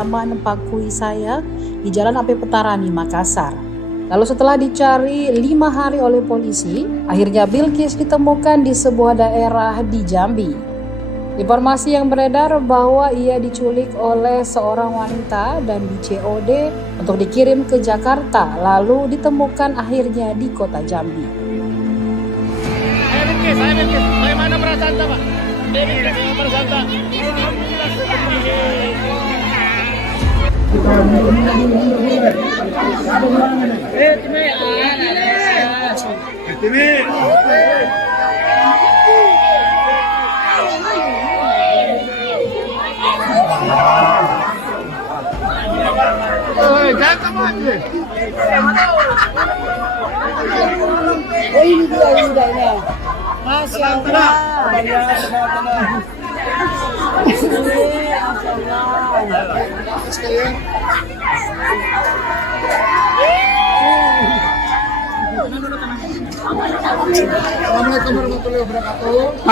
Taman Pakui Saya di Jalan AP Petarani, Makassar. Lalu setelah dicari 5 hari oleh polisi, akhirnya Bilqis ditemukan di sebuah daerah di Jambi. Informasi yang beredar bahwa ia diculik oleh seorang wanita dan di-COD untuk dikirim ke Jakarta, lalu ditemukan akhirnya di kota Jambi. Saya Bilqis. Bagaimana perasaan Pak? Bagaimana perasaan Pak? Oh, ini dia ini. Masya Allah. Assalamualaikum warahmatullahi wabarakatuh.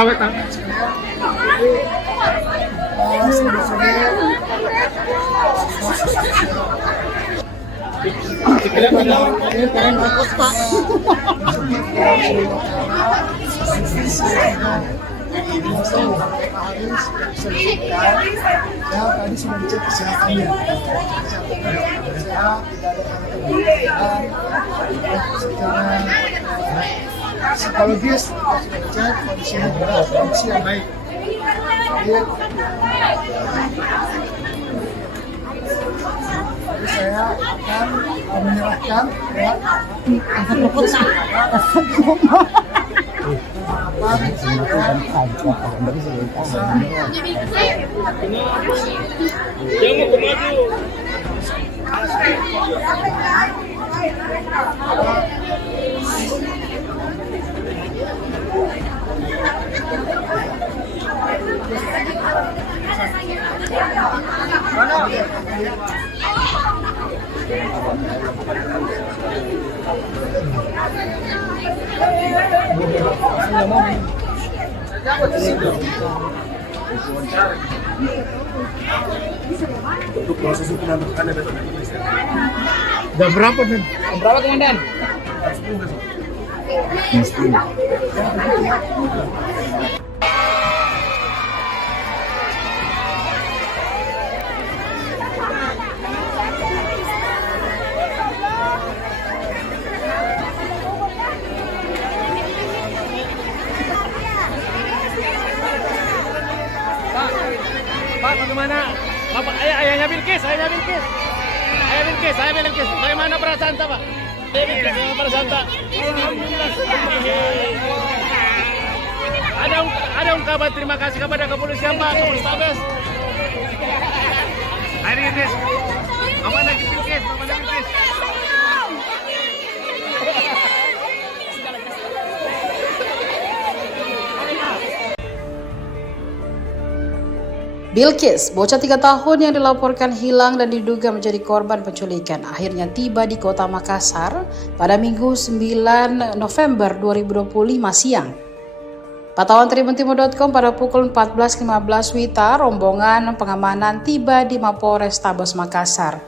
Ya, tadi sudah dicek kesehatannya. Sehat, tidak ada tanda-tanda secara psikologis sudah dicek kondisinya berat, kondisi yang baik. Jadi saya akan menyerahkan ya, Untuk proses hukum yang bertanya besok. Jam berapa nih? Berapa komandan? Pak, bagaimana? Bapak, ayahnya Bilqis. Bagaimana perasaan Pak? Bagaimana perasaan Pak? Ada ungkapan terima kasih kepada kepolisian Pak, Kapolrestabes. Hari ini, apa lagi Bilqis? Bilqis, bocah 3 tahun yang dilaporkan hilang dan diduga menjadi korban penculikan, akhirnya tiba di kota Makassar pada Minggu 9 November 2025 siang. Pantauan tribuntimur.com pada pukul 14.15 WITA, rombongan pengamanan tiba di Mapolrestabes Makassar.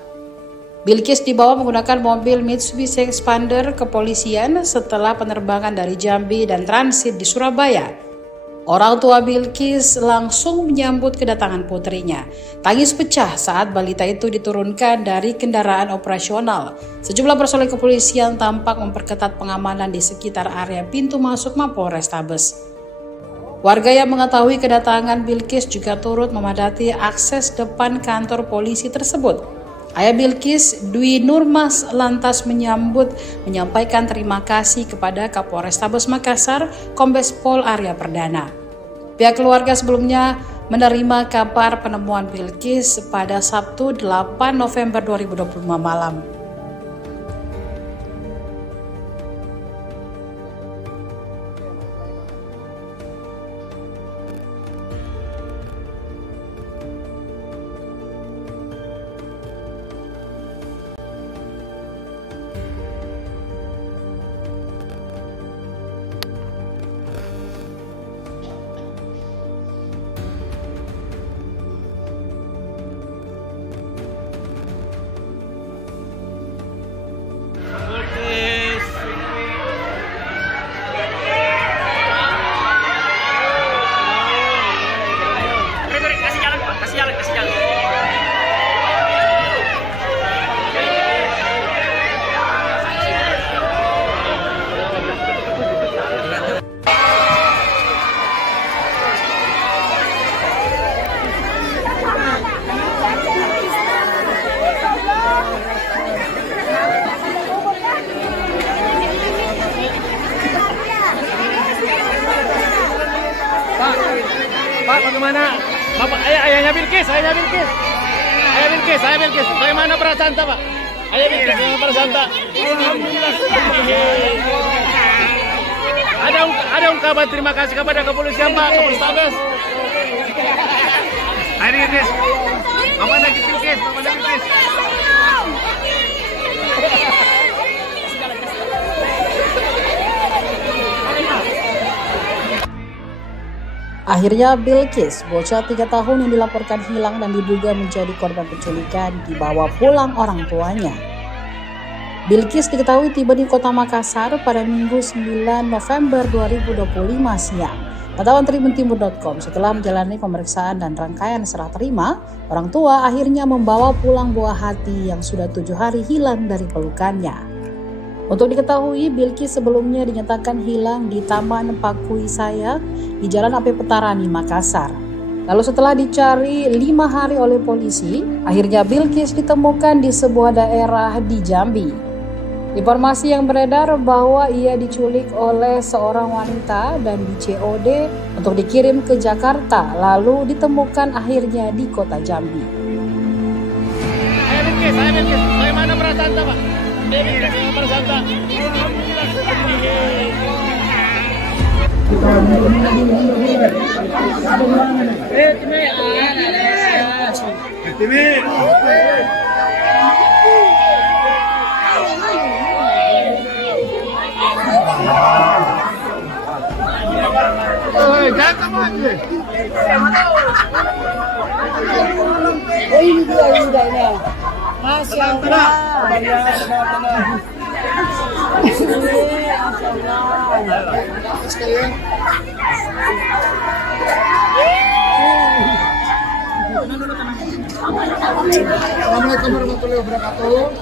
Bilqis dibawa menggunakan mobil Mitsubishi Expander kepolisian setelah penerbangan dari Jambi dan transit di Surabaya. Orang tua Bilqis langsung menyambut kedatangan putrinya. Tangis pecah saat balita itu diturunkan dari kendaraan operasional. Sejumlah personel kepolisian tampak memperketat pengamanan di sekitar area pintu masuk Mapolrestabes. Warga yang mengetahui kedatangan Bilqis juga turut memadati akses depan kantor polisi tersebut. Ayah Bilqis, Dwi Nurmas, lantas menyampaikan terima kasih kepada Kapolrestabes Makassar, Kombes Pol Arya Perdana. Pihak keluarga sebelumnya menerima kabar penemuan Bilqis pada Sabtu 8 November 2025 malam. Bilkis. Bagaimana perasaan Pak? Ayah Bilkis, bagaimana perasaan Tak? Ada ungkapan terima kasih kepada kepolisian Pak, Kapolrestabes. Ayo Bilkis. Mama nak Bilkis. Akhirnya Bilkis, bocah 3 tahun yang dilaporkan hilang dan diduga menjadi korban penculikan, dibawa pulang orang tuanya. Bilkis diketahui tiba di Kota Makassar pada Minggu 9 November 2025 siang. Pantauan tribuntimur.com, setelah menjalani pemeriksaan dan rangkaian serah terima, orang tua akhirnya membawa pulang buah hati yang sudah 7 hari hilang dari pelukannya. Untuk diketahui, Bilkis sebelumnya dinyatakan hilang di Taman Pakui Saya di Jalan AP Petarani, Makassar. Lalu setelah dicari 5 hari oleh polisi, akhirnya Bilkis ditemukan di sebuah daerah di Jambi. Informasi yang beredar bahwa ia diculik oleh seorang wanita dan di COD untuk dikirim ke Jakarta, lalu ditemukan akhirnya di kota Jambi. Ayah Bilkis. Bagaimana perasaan Pak? Perasaan Tak? Ini dia. Masya Allah. Assalamualaikum warahmatullahi wabarakatuh.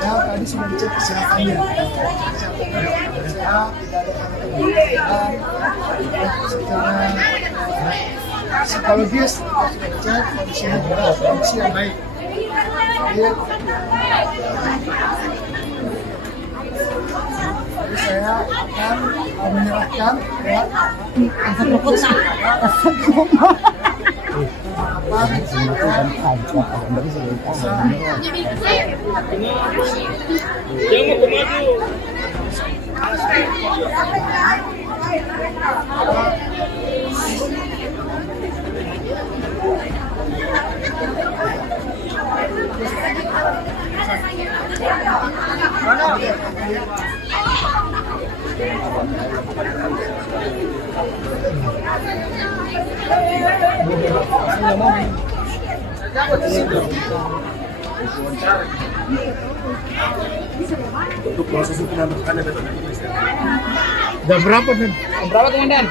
Ya, tadi sudah dicek kesehatannya. Sehat, tidak ada kemudian secara psikologis sudah dicek kondisinya juga kondisi yang baik. Jadi saya akan menyerahkan ya Untuk proses hukum yang berkaitan besok. jam berapa nih? Berapa komandan?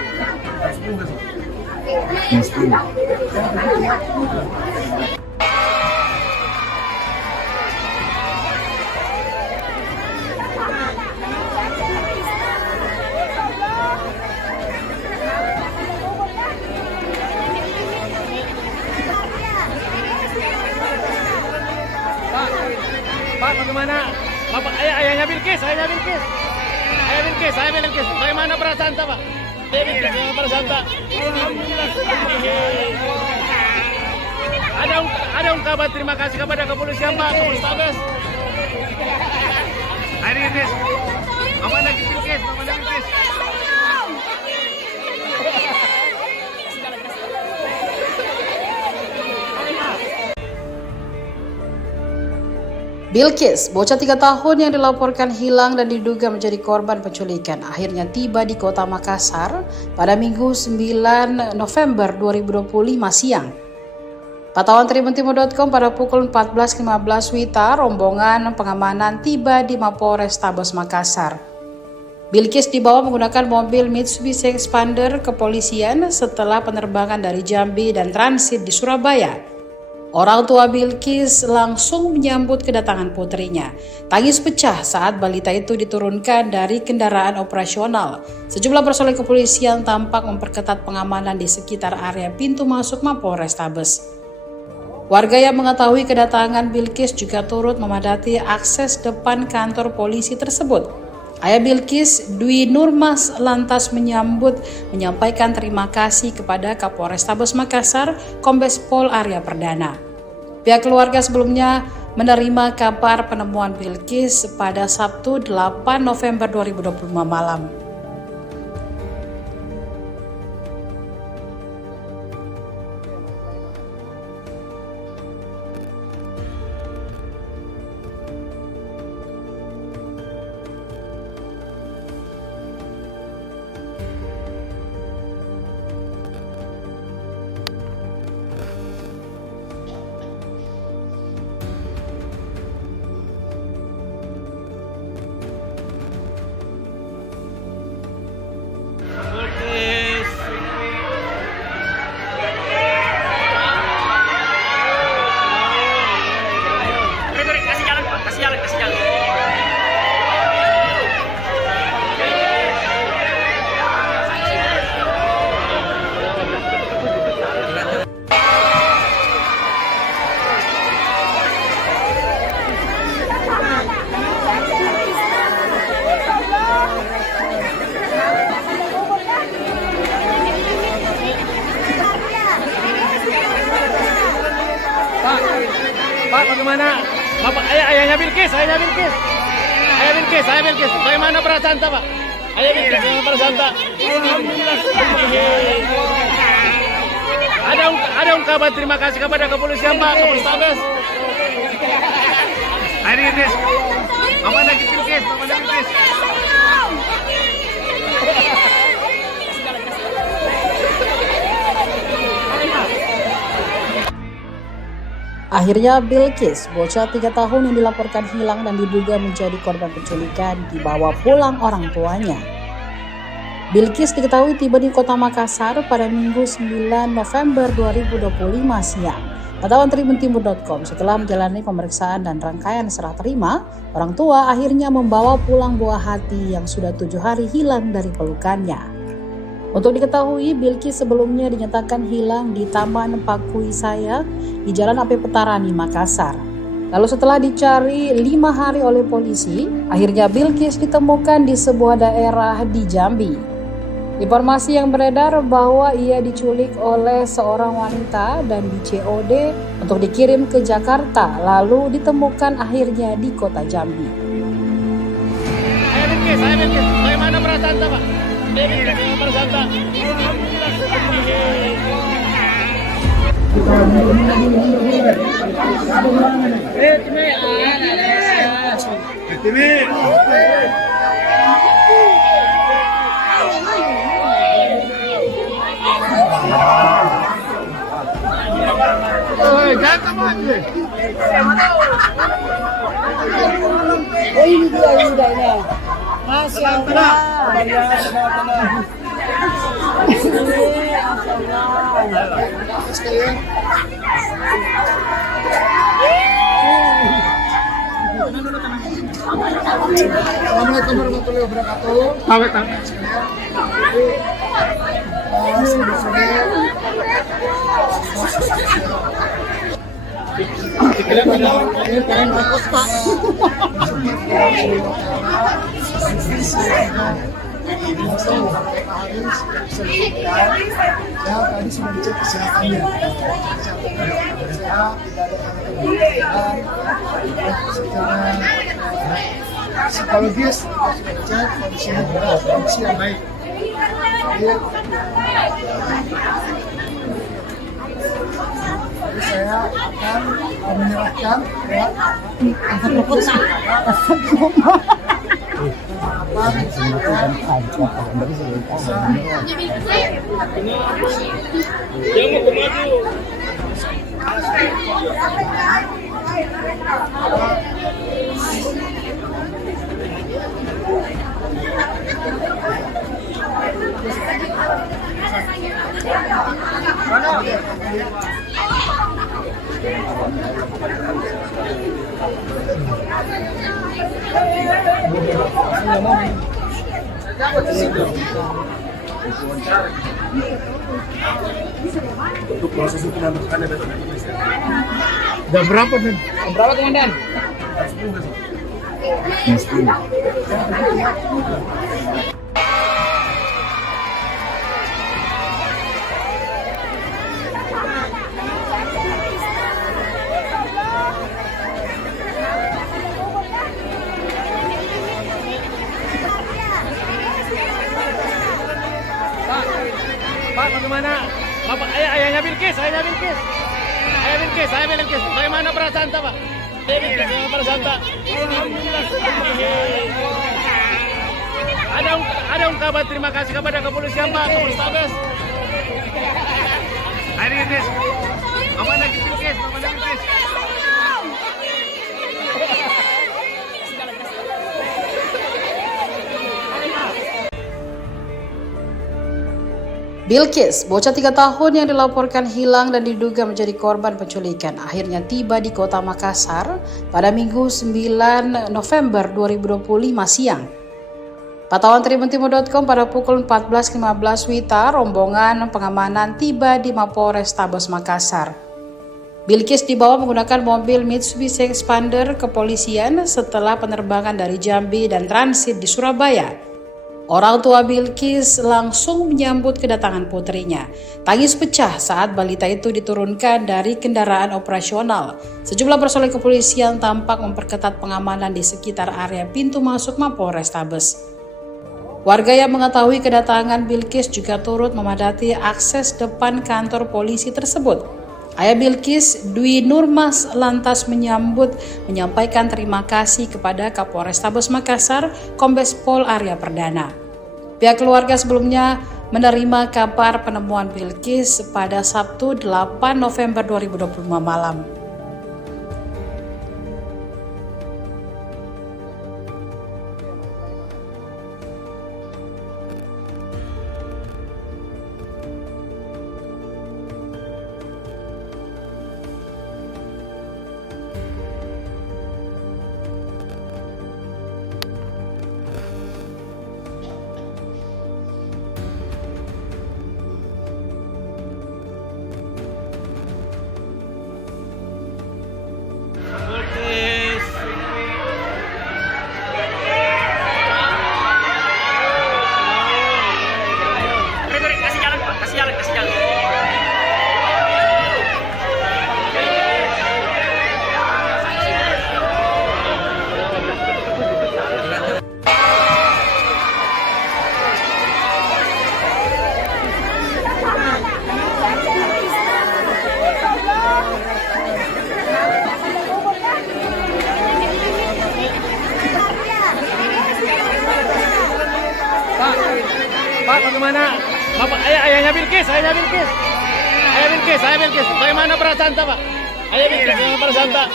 Pak, bagaimana? Bapak, ayahnya Bilkis. Bagaimana perasaan Tak, Pak? Bagaimana perasaan Tak? Ada ungkapan terima kasih kepada kepolisian Pak, Kapolrestabes. Ayo Bilkis. Mama nak Bilkis. Bilkis, bocah 3 tahun yang dilaporkan hilang dan diduga menjadi korban penculikan, akhirnya tiba di Kota Makassar pada Minggu 9 November 2025 siang. Pantauan tribuntimur.com, pada pukul 14.15 WITA, rombongan pengamanan tiba di Mapolrestabes Makassar. Bilkis dibawa menggunakan mobil Mitsubishi Expander kepolisian setelah penerbangan dari Jambi dan transit di Surabaya. Orang tua Bilqis langsung menyambut kedatangan putrinya. Tangis pecah saat balita itu diturunkan dari kendaraan operasional. Sejumlah personel kepolisian tampak memperketat pengamanan di sekitar area pintu masuk Mapolrestabes. Warga yang mengetahui kedatangan Bilqis juga turut memadati akses depan kantor polisi tersebut. Ayah Bilqis, Dwi Nurmas, lantas menyampaikan terima kasih kepada Kapolrestabes Makassar, Kombes Pol Arya Perdana. Pihak keluarga sebelumnya menerima kabar penemuan Bilqis pada Sabtu 8 November 2025 malam. Kasih jalan. Pak, bagaimana? Bapak, ayahnya Bilqis. Bagaimana perasaan tak, Pak? Ayah Bilqis, bagaimana perasaan tak? Ada ungkapan terima kasih kepada kepolisian, Pak, Kapolrestabes. Ayah Bilqis, Bapak lagi Bilqis. Akhirnya Bilqis, bocah 3 tahun yang dilaporkan hilang dan diduga menjadi korban penculikan, dibawa pulang orang tuanya. Bilqis diketahui tiba di kota Makassar pada Minggu 9 November 2025 siang. Pantauan tribuntimur.com, setelah menjalani pemeriksaan dan rangkaian serah terima, orang tua akhirnya membawa pulang buah hati yang sudah 7 hari hilang dari pelukannya. Untuk diketahui, Bilqis sebelumnya dinyatakan hilang di Taman Pakuisaya di Jalan AP Petarani, Makassar. Lalu setelah dicari 5 hari oleh polisi, akhirnya Bilqis ditemukan di sebuah daerah di Jambi. Informasi yang beredar bahwa ia diculik oleh seorang wanita dan di COD untuk dikirim ke Jakarta, lalu ditemukan akhirnya di kota Jambi. Ayah Bilqis, bagaimana perasaan tak, Pak? Oh, ini dia ini. Masya Allah. Assalamualaikum warahmatullahi wabarakatuh. Ya, tadi sudah dicek kesehatannya. Sehat, tidak ada secara psikologis cek kondisinya berat, kondisi yang baik. Jadi saya akan menyerahkan Untuk proses hukum yang berkaitan dengan Indonesia. Jam berapa nih? Berapa komandan? Pak, bagaimana? Bapak, ayahnya Bilkis. Bagaimana perasaan Pak? Bagaimana perasaan Pak? Ada ungkapan terima kasih kepada kepolisian Pak, Kapolrestabes. Hari ini, Bapak lagi Bilkis. Bilkis, bocah 3 tahun yang dilaporkan hilang dan diduga menjadi korban penculikan, akhirnya tiba di kota Makassar pada Minggu 9 November 2025 siang. Pantauan tribuntimur.com pada pukul 14.15 WITA, rombongan pengamanan tiba di Mapolrestabes Makassar. Bilkis dibawa menggunakan mobil Mitsubishi Expander kepolisian setelah penerbangan dari Jambi dan transit di Surabaya. Orang tua Bilkis langsung menyambut kedatangan putrinya. Tangis pecah saat balita itu diturunkan dari kendaraan operasional. Sejumlah personel kepolisian tampak memperketat pengamanan di sekitar area pintu masuk Mapolrestabes. Warga yang mengetahui kedatangan Bilkis juga turut memadati akses depan kantor polisi tersebut. Ayah Bilkis, Dwi Nurmas, lantas menyampaikan terima kasih kepada Kapolrestabes Makassar, Kombes Pol Arya Perdana. Pihak keluarga sebelumnya menerima kabar penemuan Bilkis pada Sabtu 8 November 2025 malam. Pak, bagaimana? Bapak, ayahnya Bilkis. Bagaimana perasaan Pak? Ayah Bilkis, bagaimana perasaan Pak?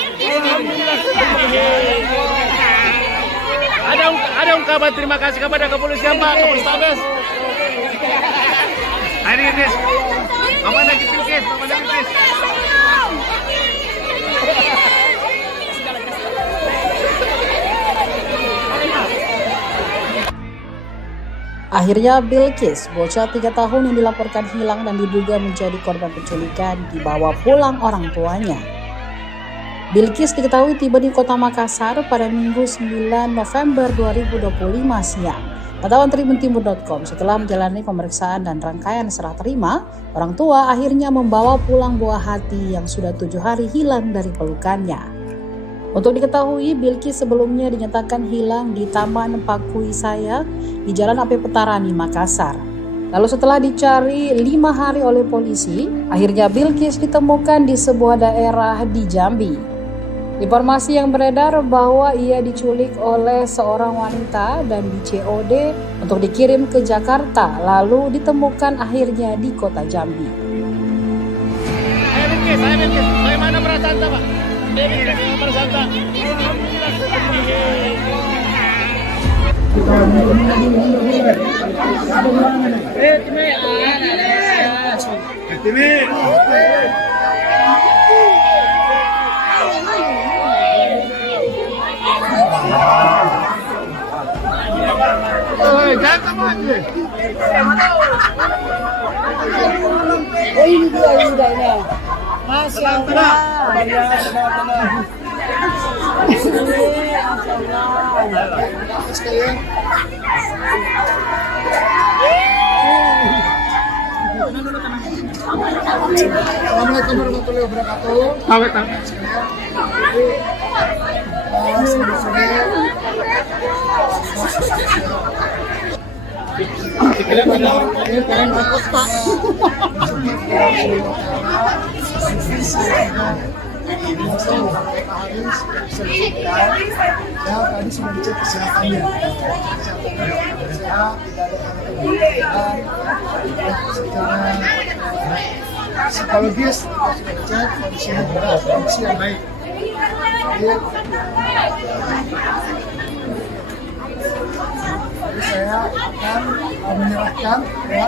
Ada ungkapan terima kasih kepada kepolisian Pak, Kapolrestabes. Hari ini, Bapak lagi Bilkis. Akhirnya Bilkis, bocah 3 tahun yang dilaporkan hilang dan diduga menjadi korban penculikan, dibawa pulang orang tuanya. Bilkis diketahui tiba di kota Makassar pada Minggu 9 November 2025 siang. Pantauan tribuntimur.com, setelah menjalani pemeriksaan dan rangkaian serah terima, orang tua akhirnya membawa pulang buah hati yang sudah 7 hari hilang dari pelukannya. Untuk diketahui, Bilkis sebelumnya dinyatakan hilang di Taman Pakuwisaya di Jalan AP Petarani, Makassar. Lalu setelah dicari 5 hari oleh polisi, akhirnya Bilkis ditemukan di sebuah daerah di Jambi. Informasi yang beredar bahwa ia diculik oleh seorang wanita dan di COD untuk dikirim ke Jakarta, lalu ditemukan akhirnya di kota Jambi. Ayah Bilkis, bagaimana perasaan Pak? Bagaimana perasaan Pak? Oh ini dia ini. Masya Allah. Assalamualaikum warahmatullahi wabarakatuh. Ya tadi sudah dicek kesehatannya. Sehat, tidak ada secara psikologis sudah dicek kondisinya berat, kondisi yang baik. Jadi saya akan menyerahkan ya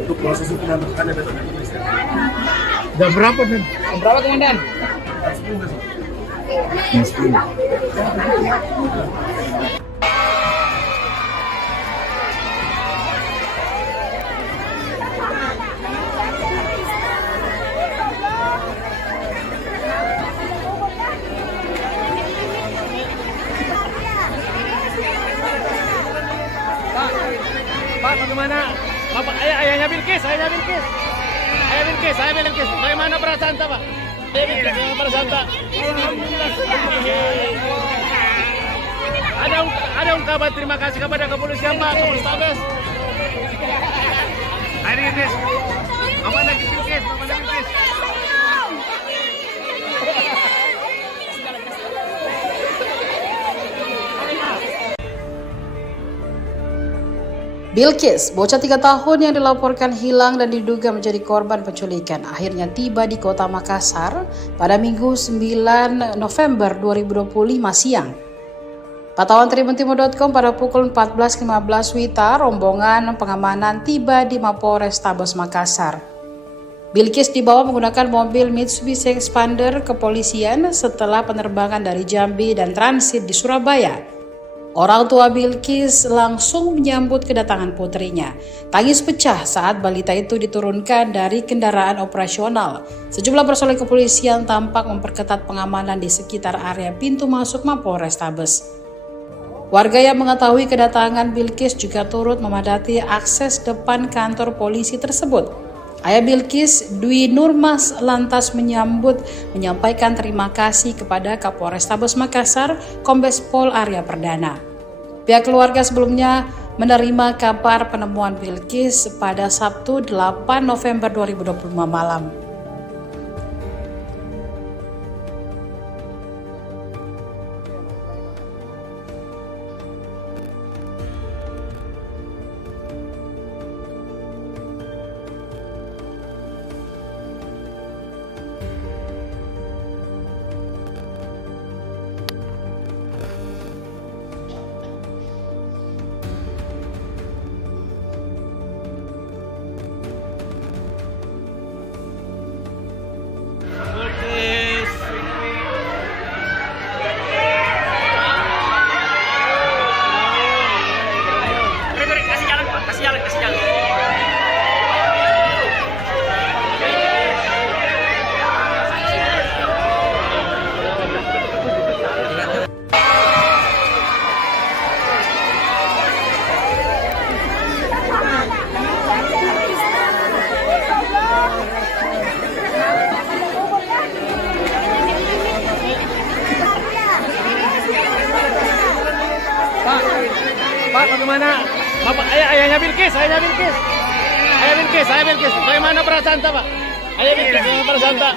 Untuk proses hukum yang berkaitan besok. Jam berapa, Den? Jam berapa, Komandan? Jam 10. Pak, bagaimana? Bapak, ayahnya Bilkis. Bagaimana perasaan tak, Pak? Bagaimana perasaan tak? Alhamdulillah. Ada ungkapan terima kasih kepada kepolisian, Pak, Kapolrestabes. Hari ini, Bapak lagi Bilkis. Bilkis, bocah 3 tahun yang dilaporkan hilang dan diduga menjadi korban penculikan, akhirnya tiba di kota Makassar pada Minggu 9 November 2025 siang. Pantauan tribuntimur.com pada pukul 14.15 WITA, rombongan pengamanan tiba di Mapolrestabes Makassar. Bilkis dibawa menggunakan mobil Mitsubishi Expander kepolisian setelah penerbangan dari Jambi dan transit di Surabaya. Orang tua Bilkis langsung menyambut kedatangan putrinya. Tangis pecah saat balita itu diturunkan dari kendaraan operasional. Sejumlah personel kepolisian tampak memperketat pengamanan di sekitar area pintu masuk Mapolrestabes. Warga yang mengetahui kedatangan Bilkis juga turut memadati akses depan kantor polisi tersebut. Ayah Bilkis, Dwi Nurmas, lantas menyampaikan terima kasih kepada Kapolrestabes Makassar, Kombes Pol Arya Perdana. Pihak keluarga sebelumnya menerima kabar penemuan Bilkis pada Sabtu 8 November 2025 malam. Pak, bagaimana? Bapak, ayahnya Bilkis. Bagaimana perasaan tak, Pak? Ayo Bilkis, para Santa.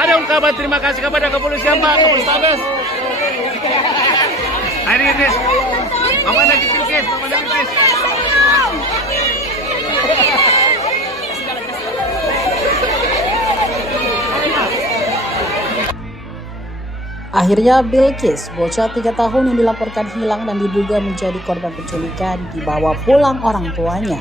Ada ungkapan terima kasih kepada kepolisian Pak, Kapolrestabes. Ayo Bilkis. Mama lagi Bilkis, Mama lagi Bilkis. Akhirnya Bilkis, bocah 3 tahun yang dilaporkan hilang dan diduga menjadi korban penculikan, dibawa pulang orang tuanya.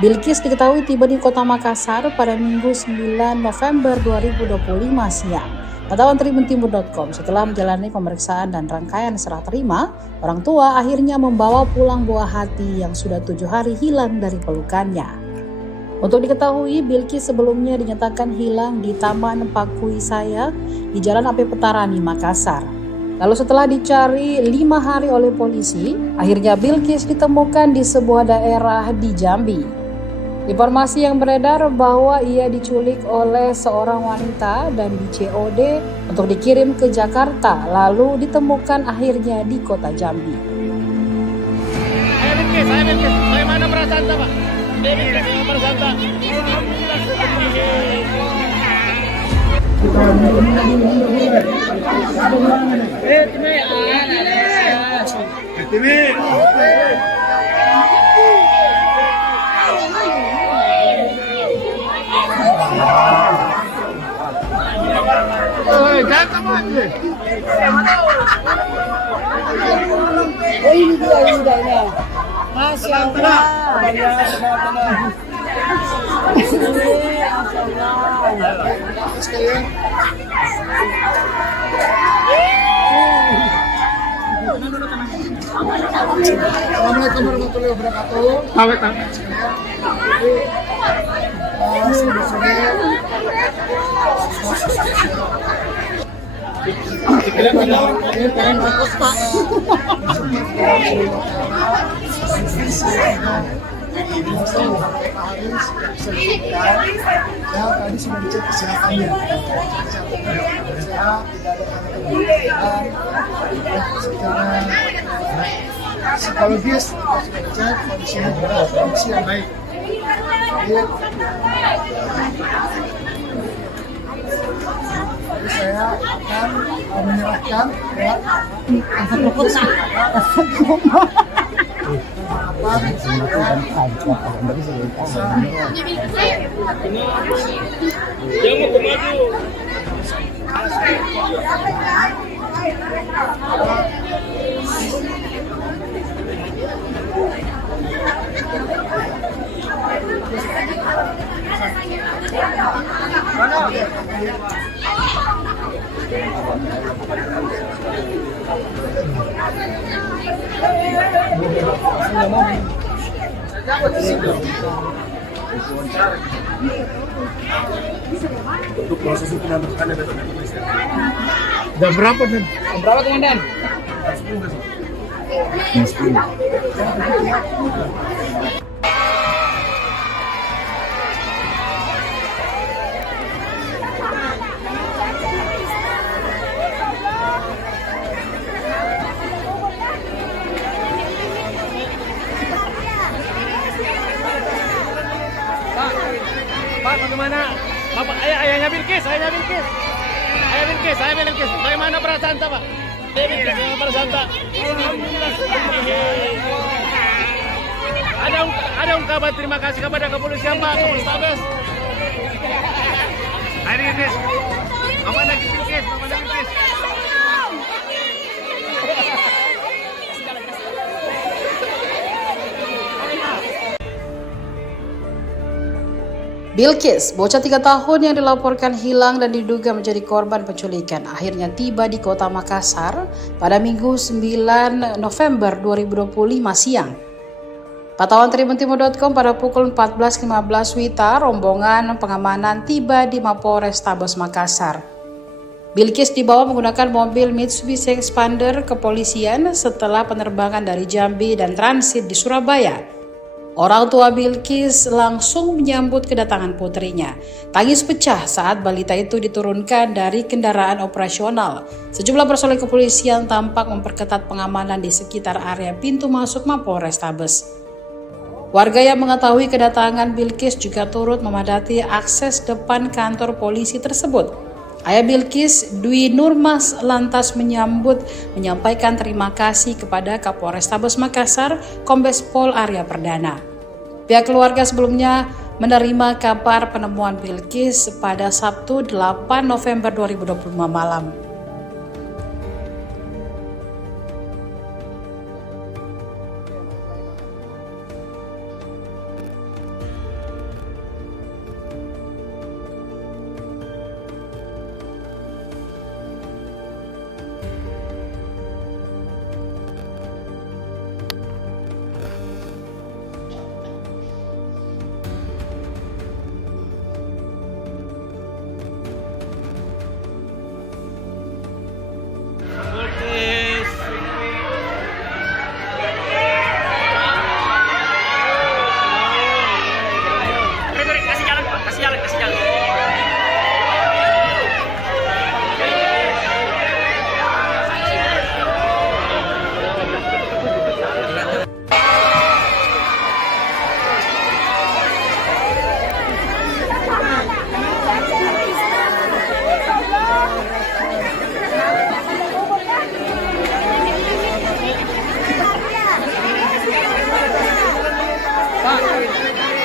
Bilkis diketahui tiba di Kota Makassar pada Minggu 9 November 2025 siang. Pantauan tribuntimur.com, setelah menjalani pemeriksaan dan rangkaian serah terima, orang tua akhirnya membawa pulang buah hati yang sudah 7 hari hilang dari pelukannya. Untuk diketahui, Bilkis sebelumnya dinyatakan hilang di Taman Pakuwisaya di Jalan AP Petarani, Makassar. Lalu setelah dicari 5 hari oleh polisi, akhirnya Bilkis ditemukan di sebuah daerah di Jambi. Informasi yang beredar bahwa ia diculik oleh seorang wanita dan di COD untuk dikirim ke Jakarta, lalu ditemukan akhirnya di kota Jambi. Ayo Bilkis, bagaimana perasaan Pak? Ayo Bilkis, para Santa. Masya Allah. Assalamualaikum warahmatullahi wabarakatuh. Ya, tadi sudah dicek kesehatannya. Sehat, tidak ada secara psikologis sudah dicek kondisinya berat, kondisi yang baik. Jadi saya akan menyerahkan Untuk proses hukum yang bertanya besok di polisi. jam berapa nih? Jam berapa Komandan? Pak, bagaimana? Bapak, ayahnya Bilkis. Bagaimana perasaan Pak? Ayo Bilkis, para Santa. Ada ungkapan terima kasih kepada kepolisian Pak, Kapolrestabes. Ayo Bilkis. Mama lagi Bilkis. Bilkis, bocah 3 tahun yang dilaporkan hilang dan diduga menjadi korban penculikan, akhirnya tiba di Kota Makassar pada Minggu 9 November 2025 siang. Pantauan tribuntimur.com pada pukul 14.15 WITA, rombongan pengamanan tiba di Mapolrestabes Makassar. Bilkis dibawa menggunakan mobil Mitsubishi Expander kepolisian setelah penerbangan dari Jambi dan transit di Surabaya. Orang tua Bilkis langsung menyambut kedatangan putrinya. Tangis pecah saat balita itu diturunkan dari kendaraan operasional. Sejumlah personel kepolisian tampak memperketat pengamanan di sekitar area pintu masuk Mapolrestabes. Warga yang mengetahui kedatangan Bilqis juga turut memadati akses depan kantor polisi tersebut. Ayah Bilqis, Dwi Nurmas, lantas menyampaikan terima kasih kepada Kapolrestabes Makassar, Kombes Pol Arya Perdana. Pihak keluarga sebelumnya menerima kabar penemuan Bilqis pada Sabtu 8 November 2025 malam. Kasih jalan.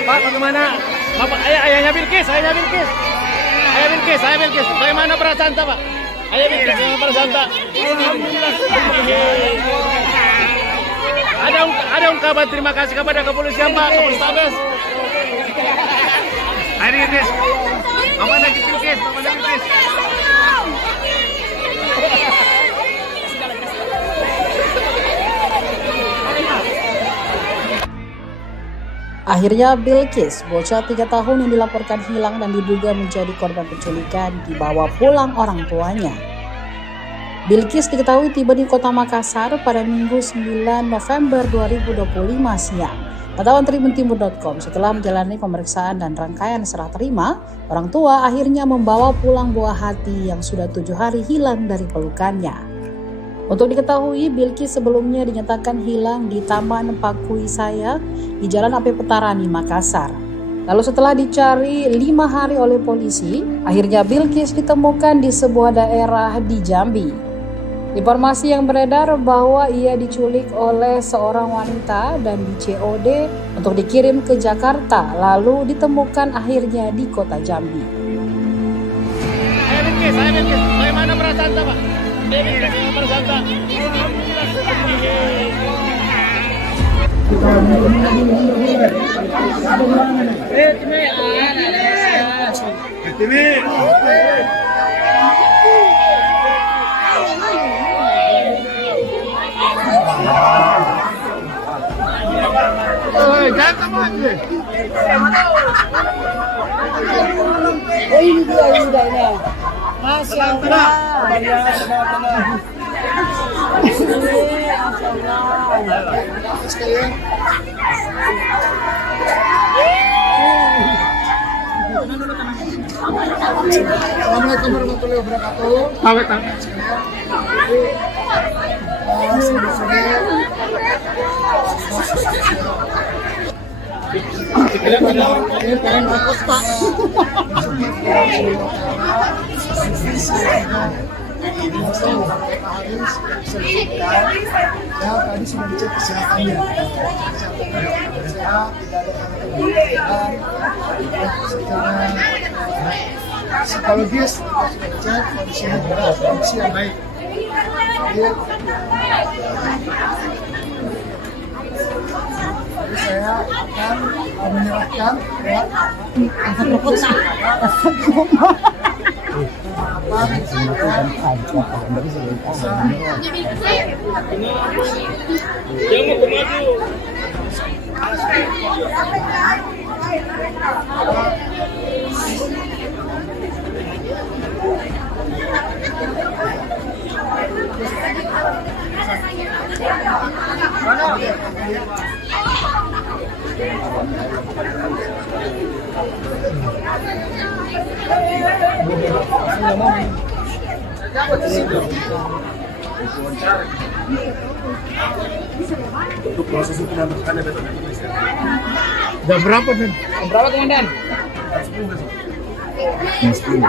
Pak, bagaimana? Bapak, ayahnya Bilqis. Bagaimana perasaan Pak? Ayah Bilqis, bagaimana perasaan Pak? Ada ungkapan terima kasih kepada kepolisian Pak, Kapolrestabes. Ayah Bilqis, Bapak lagi Bilqis. Akhirnya Bilqis, bocah 3 tahun yang dilaporkan hilang dan diduga menjadi korban penculikan, dibawa pulang orang tuanya. Bilqis diketahui tiba di Kota Makassar pada Minggu 9 November 2025 siang. Pantauan tribuntimur.com, setelah menjalani pemeriksaan dan rangkaian serah terima, orang tua akhirnya membawa pulang buah hati yang sudah 7 hari hilang dari pelukannya. Untuk diketahui, Bilqis sebelumnya dinyatakan hilang di Taman Pakuwisaya di Jalan AP Petarani, Makassar. Lalu setelah dicari 5 hari oleh polisi, akhirnya Bilqis ditemukan di sebuah daerah di Jambi. Informasi yang beredar bahwa ia diculik oleh seorang wanita dan di COD untuk dikirim ke Jakarta, lalu ditemukan akhirnya di kota Jambi. Ayah Bilqis, bagaimana perasaan Pak? Perasaan Pak? Ini dia. Masya Allah. Assalamualaikum warahmatullahi wabarakatuh. Ya, tadi sudah dicek kesehatannya. Sehat, tidak ada secara psikologis sudah cek kondisinya berat, kondisi yang baik. Jadi saya akan menyerahkan ya wawancara. Untuk proses itu nantikannya besok di polisi. Jam berapa nih? Berapa komandan? Jam 10 besok. Jam 10.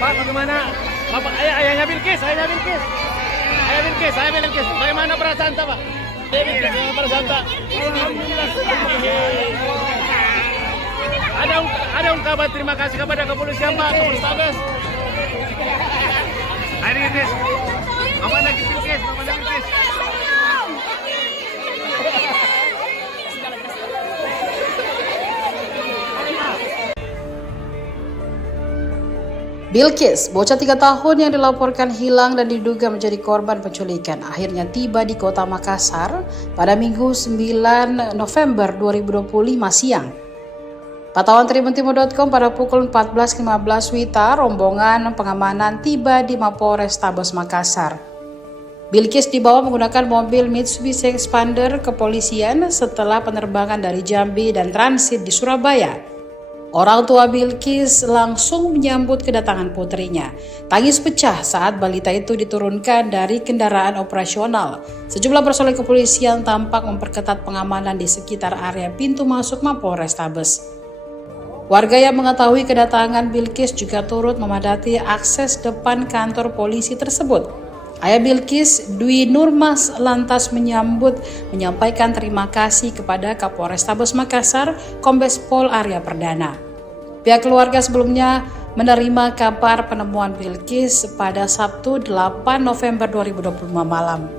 Pak, bagaimana? Bapak, ayahnya Bilkis. Bagaimana perasaan Pak? Bagaimana perasaan Pak? Ada ungkapan terima kasih kepada kepolisian Pak, Kapolrestabes. Hari ini, Bapak lagi Bilkis. Bilkis, bocah 3 tahun yang dilaporkan hilang dan diduga menjadi korban penculikan, akhirnya tiba di kota Makassar pada Minggu 9 November 2025 siang. Pantauan tribuntimur.com pada pukul 14.15 WITA, rombongan pengamanan tiba di Mapolrestabes Makassar. Bilkis dibawa menggunakan mobil Mitsubishi Expander kepolisian setelah penerbangan dari Jambi dan transit di Surabaya. Orang tua Bilkis langsung menyambut kedatangan putrinya. Tangis pecah saat balita itu diturunkan dari kendaraan operasional. Sejumlah personel kepolisian tampak memperketat pengamanan di sekitar area pintu masuk Mapolrestabes. Warga yang mengetahui kedatangan Bilkis juga turut memadati akses depan kantor polisi tersebut. Ayah Bilkis, Dwi Nurmas, lantas menyampaikan terima kasih kepada Kapolrestabes Makassar, Kombes Pol Arya Perdana. Pihak keluarga sebelumnya menerima kabar penemuan Bilkis pada Sabtu 8 November 2025 malam.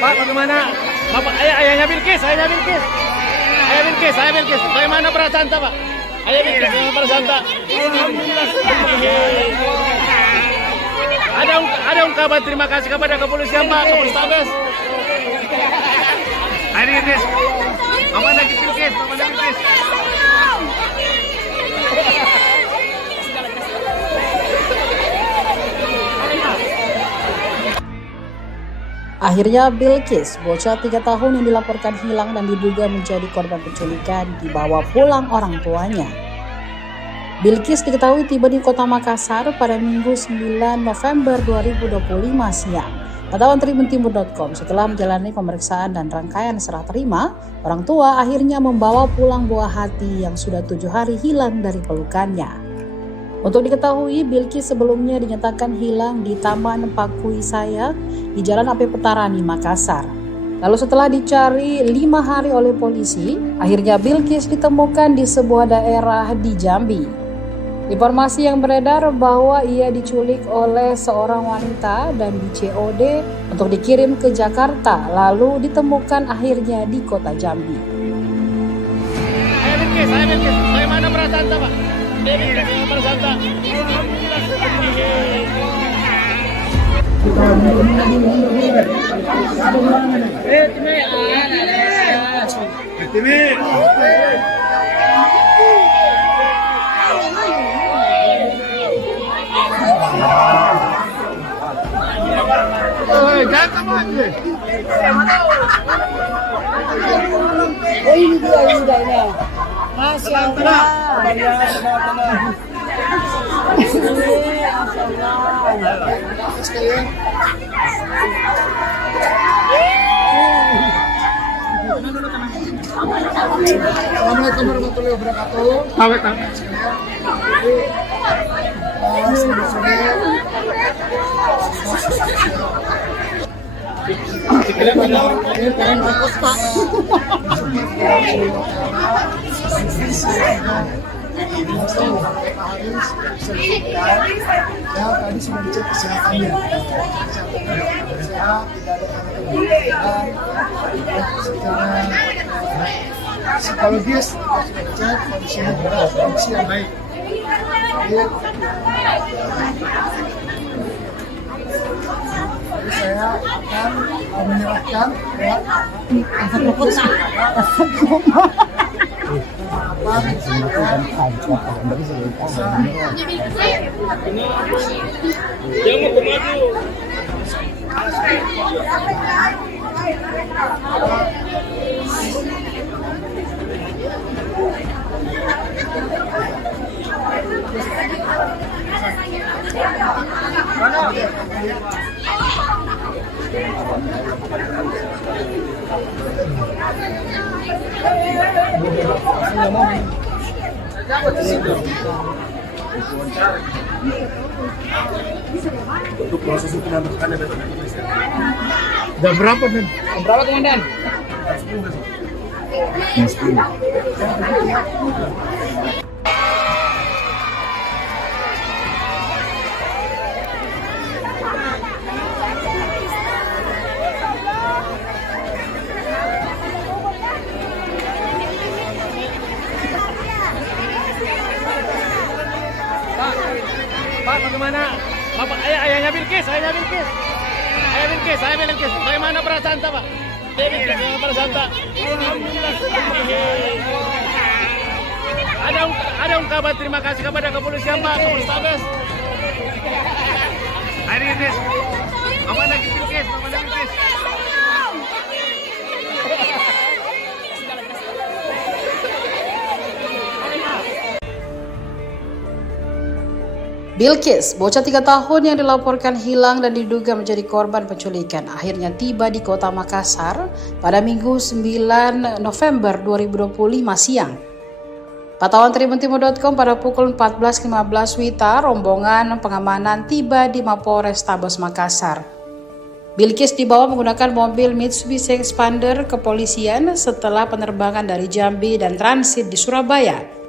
Pak, bagaimana? Bapak, ayahnya Bilkis. Bagaimana perasaan Pak? Ayah Bilkis, bagaimana perasaan Pak? Ada ungkapan terima kasih kepada kepolisian Pak, Kapolrestabes. Hari ini, Bapak lagi Bilkis. Akhirnya Bilkis, bocah 3 tahun yang dilaporkan hilang dan diduga menjadi korban penculikan, dibawa pulang orang tuanya. Bilkis diketahui tiba di kota Makassar pada Minggu 9 November 2025 siang. Pantauan tribuntimur.com, setelah menjalani pemeriksaan dan rangkaian serah terima, orang tua akhirnya membawa pulang buah hati yang sudah 7 hari hilang dari pelukannya. Untuk diketahui, Bilkis sebelumnya dinyatakan hilang di Taman Pakui Saya di Jalan AP Petarani, Makassar. Lalu setelah dicari 5 hari oleh polisi, akhirnya Bilkis ditemukan di sebuah daerah di Jambi. Informasi yang beredar bahwa ia diculik oleh seorang wanita dan di COD untuk dikirim ke Jakarta, lalu ditemukan akhirnya di kota Jambi. Ayah Bilkis, bagaimana perasaan Pak? Bagaimana perasaan Pak? jangan kamu aja. Oh ini dia ini. Masya Allah. Sekalian. Assalamualaikum warahmatullahi wabarakatuh. Ya, tadi sudah dicek kesehatannya. Sehat, tidak ada secara psikologis sudah dicek kondisinya berat, kondisi yang baik. Jadi saya akan menyerahkan ya Untuk proses hukum yang bertanya dari kepolisian. Jam berapa nih? Jam berapa komandan? Pak, bagaimana? Bapak, ayahnya Bilkis. Bagaimana perasaan Pak? Bagaimana perasaan Pak? Alhamdulillah. Ada ungkapan terima kasih kepada kepolisian Pak, Kapolrestabes. Hari ini, apa lagi Bilkis? Bilkis, bocah 3 tahun yang dilaporkan hilang dan diduga menjadi korban penculikan, akhirnya tiba di kota Makassar pada Minggu 9 November 2025 siang. Pantauan tribuntimur.com pada pukul 14.15 WITA, rombongan pengamanan tiba di Mapolrestabes Makassar. Bilkis dibawa menggunakan mobil Mitsubishi Expander kepolisian setelah penerbangan dari Jambi dan transit di Surabaya.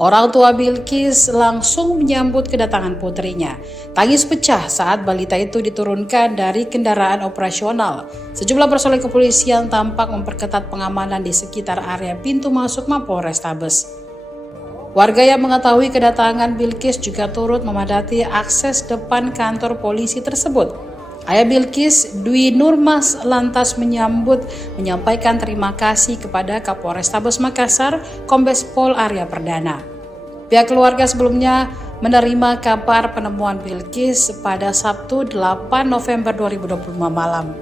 Orang tua Bilkis langsung menyambut kedatangan putrinya. Tangis pecah saat balita itu diturunkan dari kendaraan operasional. Sejumlah personel kepolisian tampak memperketat pengamanan di sekitar area pintu masuk Mapolrestabes. Warga yang mengetahui kedatangan Bilkis juga turut memadati akses depan kantor polisi tersebut. Ayah Bilkis, Dwi Nurmas, lantas menyampaikan terima kasih kepada Kapolrestabes Makassar, Kombes Pol Arya Perdana. Pihak keluarga sebelumnya menerima kabar penemuan Bilkis pada Sabtu 8 November 2025 malam.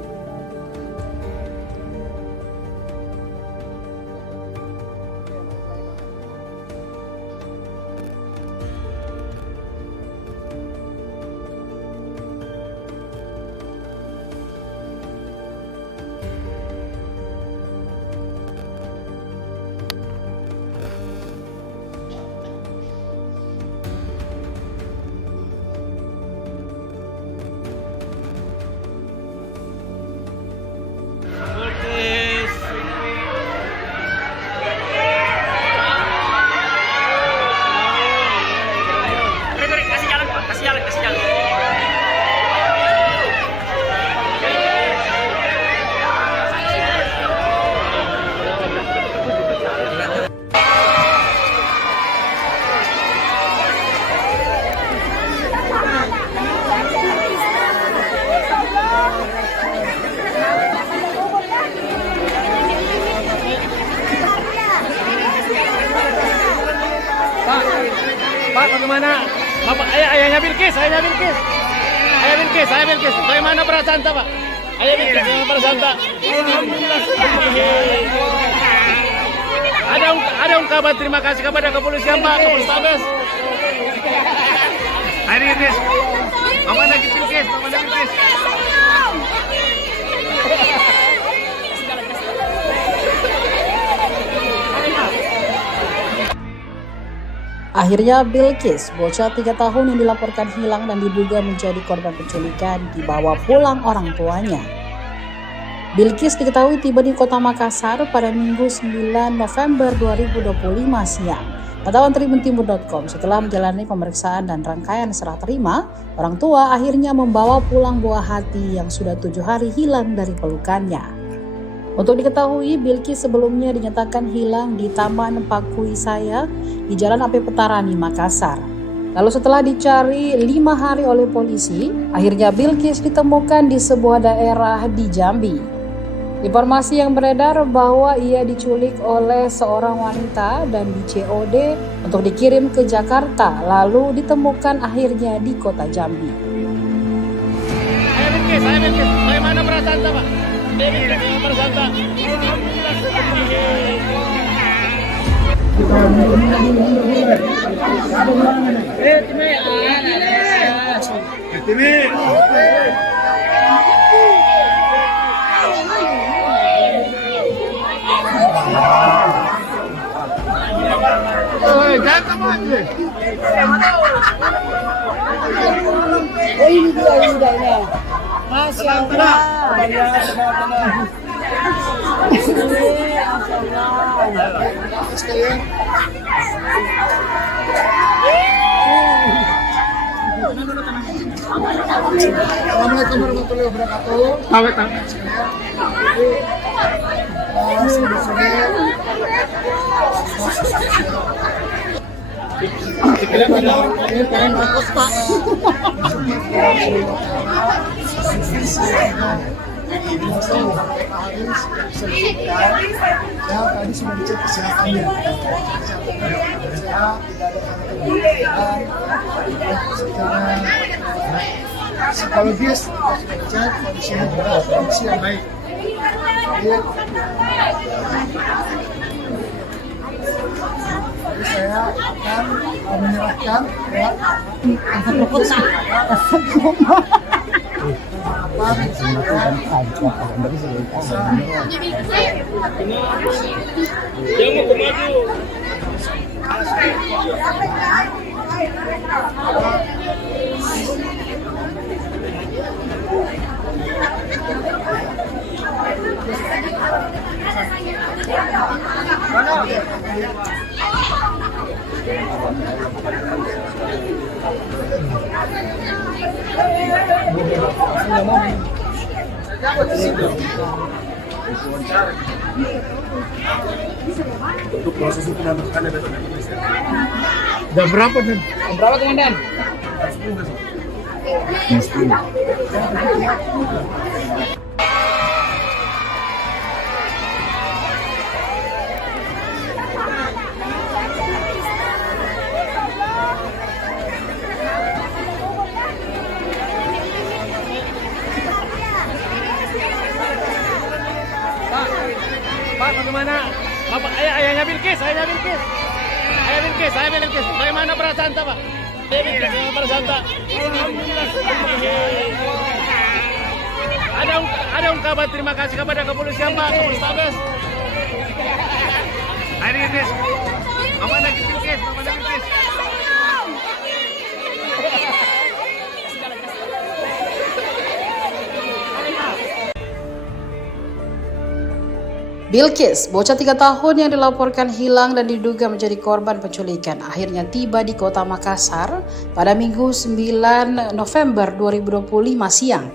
Pak, bagaimana? Bapak, ayahnya Bilkis. Bagaimana perasaan Pak? Ayo Bilkis, para Santa. Ada ungkapan terima kasih kepada kepolisian Pak, Kapolrestabes. Hari ini, Mama lagi Bilkis, Mama lagi Bilkis. Akhirnya Bilkis, bocah 3 tahun yang dilaporkan hilang dan diduga menjadi korban penculikan, dibawa pulang orang tuanya. Bilkis diketahui tiba di Kota Makassar pada Minggu 9 November 2025 siang. Pantauan tribuntimur.com, setelah menjalani pemeriksaan dan rangkaian serah terima, orang tua akhirnya membawa pulang buah hati yang sudah 7 hari hilang dari pelukannya. Untuk diketahui, Bilkis sebelumnya dinyatakan hilang di Taman Pakuisaya di Jalan AP Petarani, Makassar. Lalu setelah dicari 5 hari oleh polisi, akhirnya Bilkis ditemukan di sebuah daerah di Jambi. Informasi yang beredar bahwa ia diculik oleh seorang wanita dan di COD untuk dikirim ke Jakarta, lalu ditemukan akhirnya di kota Jambi. Ayo Bilkis, bagaimana perasaan Pak? Bilkis, para Santa. ini dia. Masya Allah. Assalamualaikum warahmatullahi wabarakatuh. Ya, tadi sudah dicek kesehatannya. Sehat, tidak ada secara psikologis sudah dicek kondisinya juga kondisi yang baik. Jadi saya akan menyerahkan ya Untuk proses hukum yang berkaitan dengan kepolisian. Jam berapa nih? Jam berapa komandan? Pak, bagaimana? Bapak, ayahnya Bilkis. Ayah Bilkis. Bagaimana perasaan Pak? Bilkis, para Santa. Ada ungkapan terima kasih kepada kepolisian Pak, Kapolrestabes. Hari ini, Mama lagi Bilkis. Bilkis, bocah 3 tahun yang dilaporkan hilang dan diduga menjadi korban penculikan, akhirnya tiba di Kota Makassar pada Minggu 9 November 2025 siang.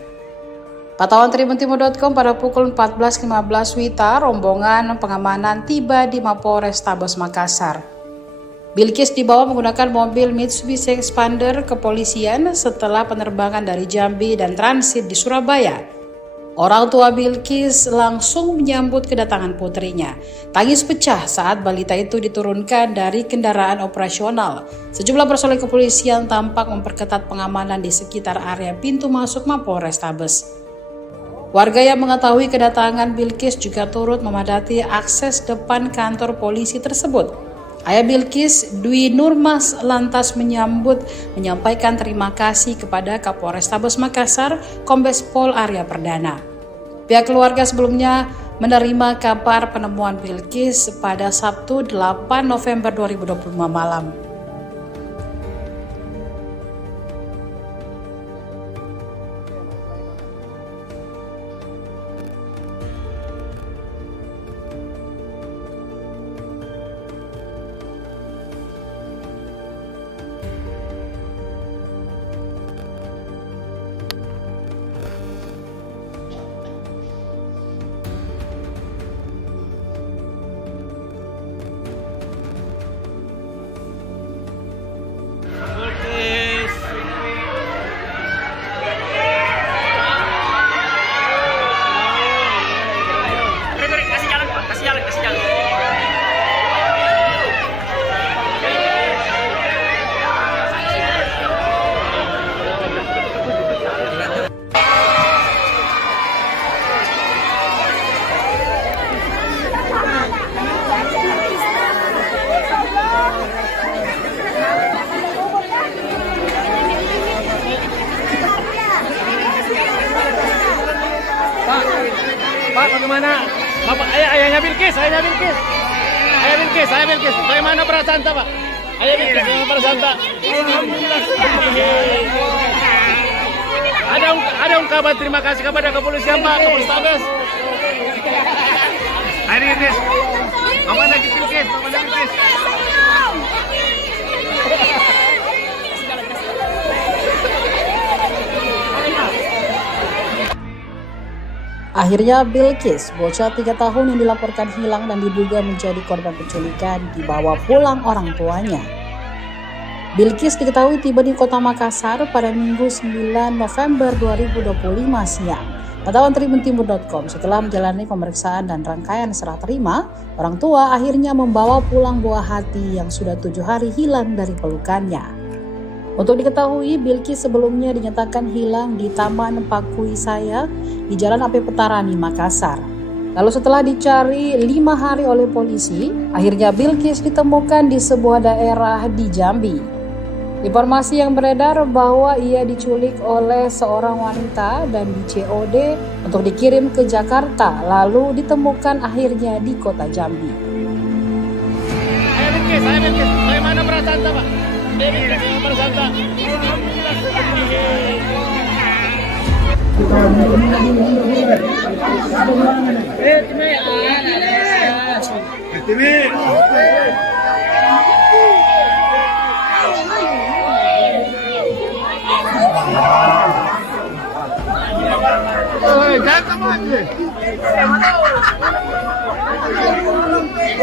Pantauan tribuntimur.com, pada pukul 14.15 WITA, rombongan pengamanan tiba di Mapolrestabes Makassar. Bilkis dibawa menggunakan mobil Mitsubishi Expander kepolisian setelah penerbangan dari Jambi dan transit di Surabaya. Orang tua Bilkis langsung menyambut kedatangan putrinya. Tangis pecah saat balita itu diturunkan dari kendaraan operasional. Sejumlah personel kepolisian tampak memperketat pengamanan di sekitar area pintu masuk Mapolrestabes. Warga yang mengetahui kedatangan Bilqis juga turut memadati akses depan kantor polisi tersebut. Ayah Bilqis, Dwi Nurmas, lantas menyampaikan terima kasih kepada Kapolrestabes Makassar, Kombes Pol Arya Perdana. Pihak keluarga sebelumnya menerima kabar penemuan Bilqis pada Sabtu 8 November 2025 malam. Kasih jalan. Pak, bagaimana? Bapak, ayahnya Bilqis. Bagaimana perasaan Pak? Ayah Bilqis, bagaimana perasaan Pak? Alhamdulillah. Ada ungkapan terima kasih kepada kepolisian Pak, Kapolrestabes. Ayah Bilqis, bagaimana Bilqis? Akhirnya Bilqis, bocah 3 tahun yang dilaporkan hilang dan diduga menjadi korban penculikan, dibawa pulang orang tuanya. Bilqis diketahui tiba di Kota Makassar pada Minggu 9 November 2025 siang. Pantauan tribuntimur.com, setelah menjalani pemeriksaan dan rangkaian serah terima, orang tua akhirnya membawa pulang buah hati yang sudah 7 hari hilang dari pelukannya. Untuk diketahui, Bilqis sebelumnya dinyatakan hilang di Taman Pakuwisaya di Jalan AP Petarani, Makassar. Lalu setelah dicari 5 hari oleh polisi, akhirnya Bilqis ditemukan di sebuah daerah di Jambi. Informasi yang beredar bahwa ia diculik oleh seorang wanita dan di COD untuk dikirim ke Jakarta, lalu ditemukan akhirnya di kota Jambi. Ayah Bilqis, bagaimana perasaan Pak?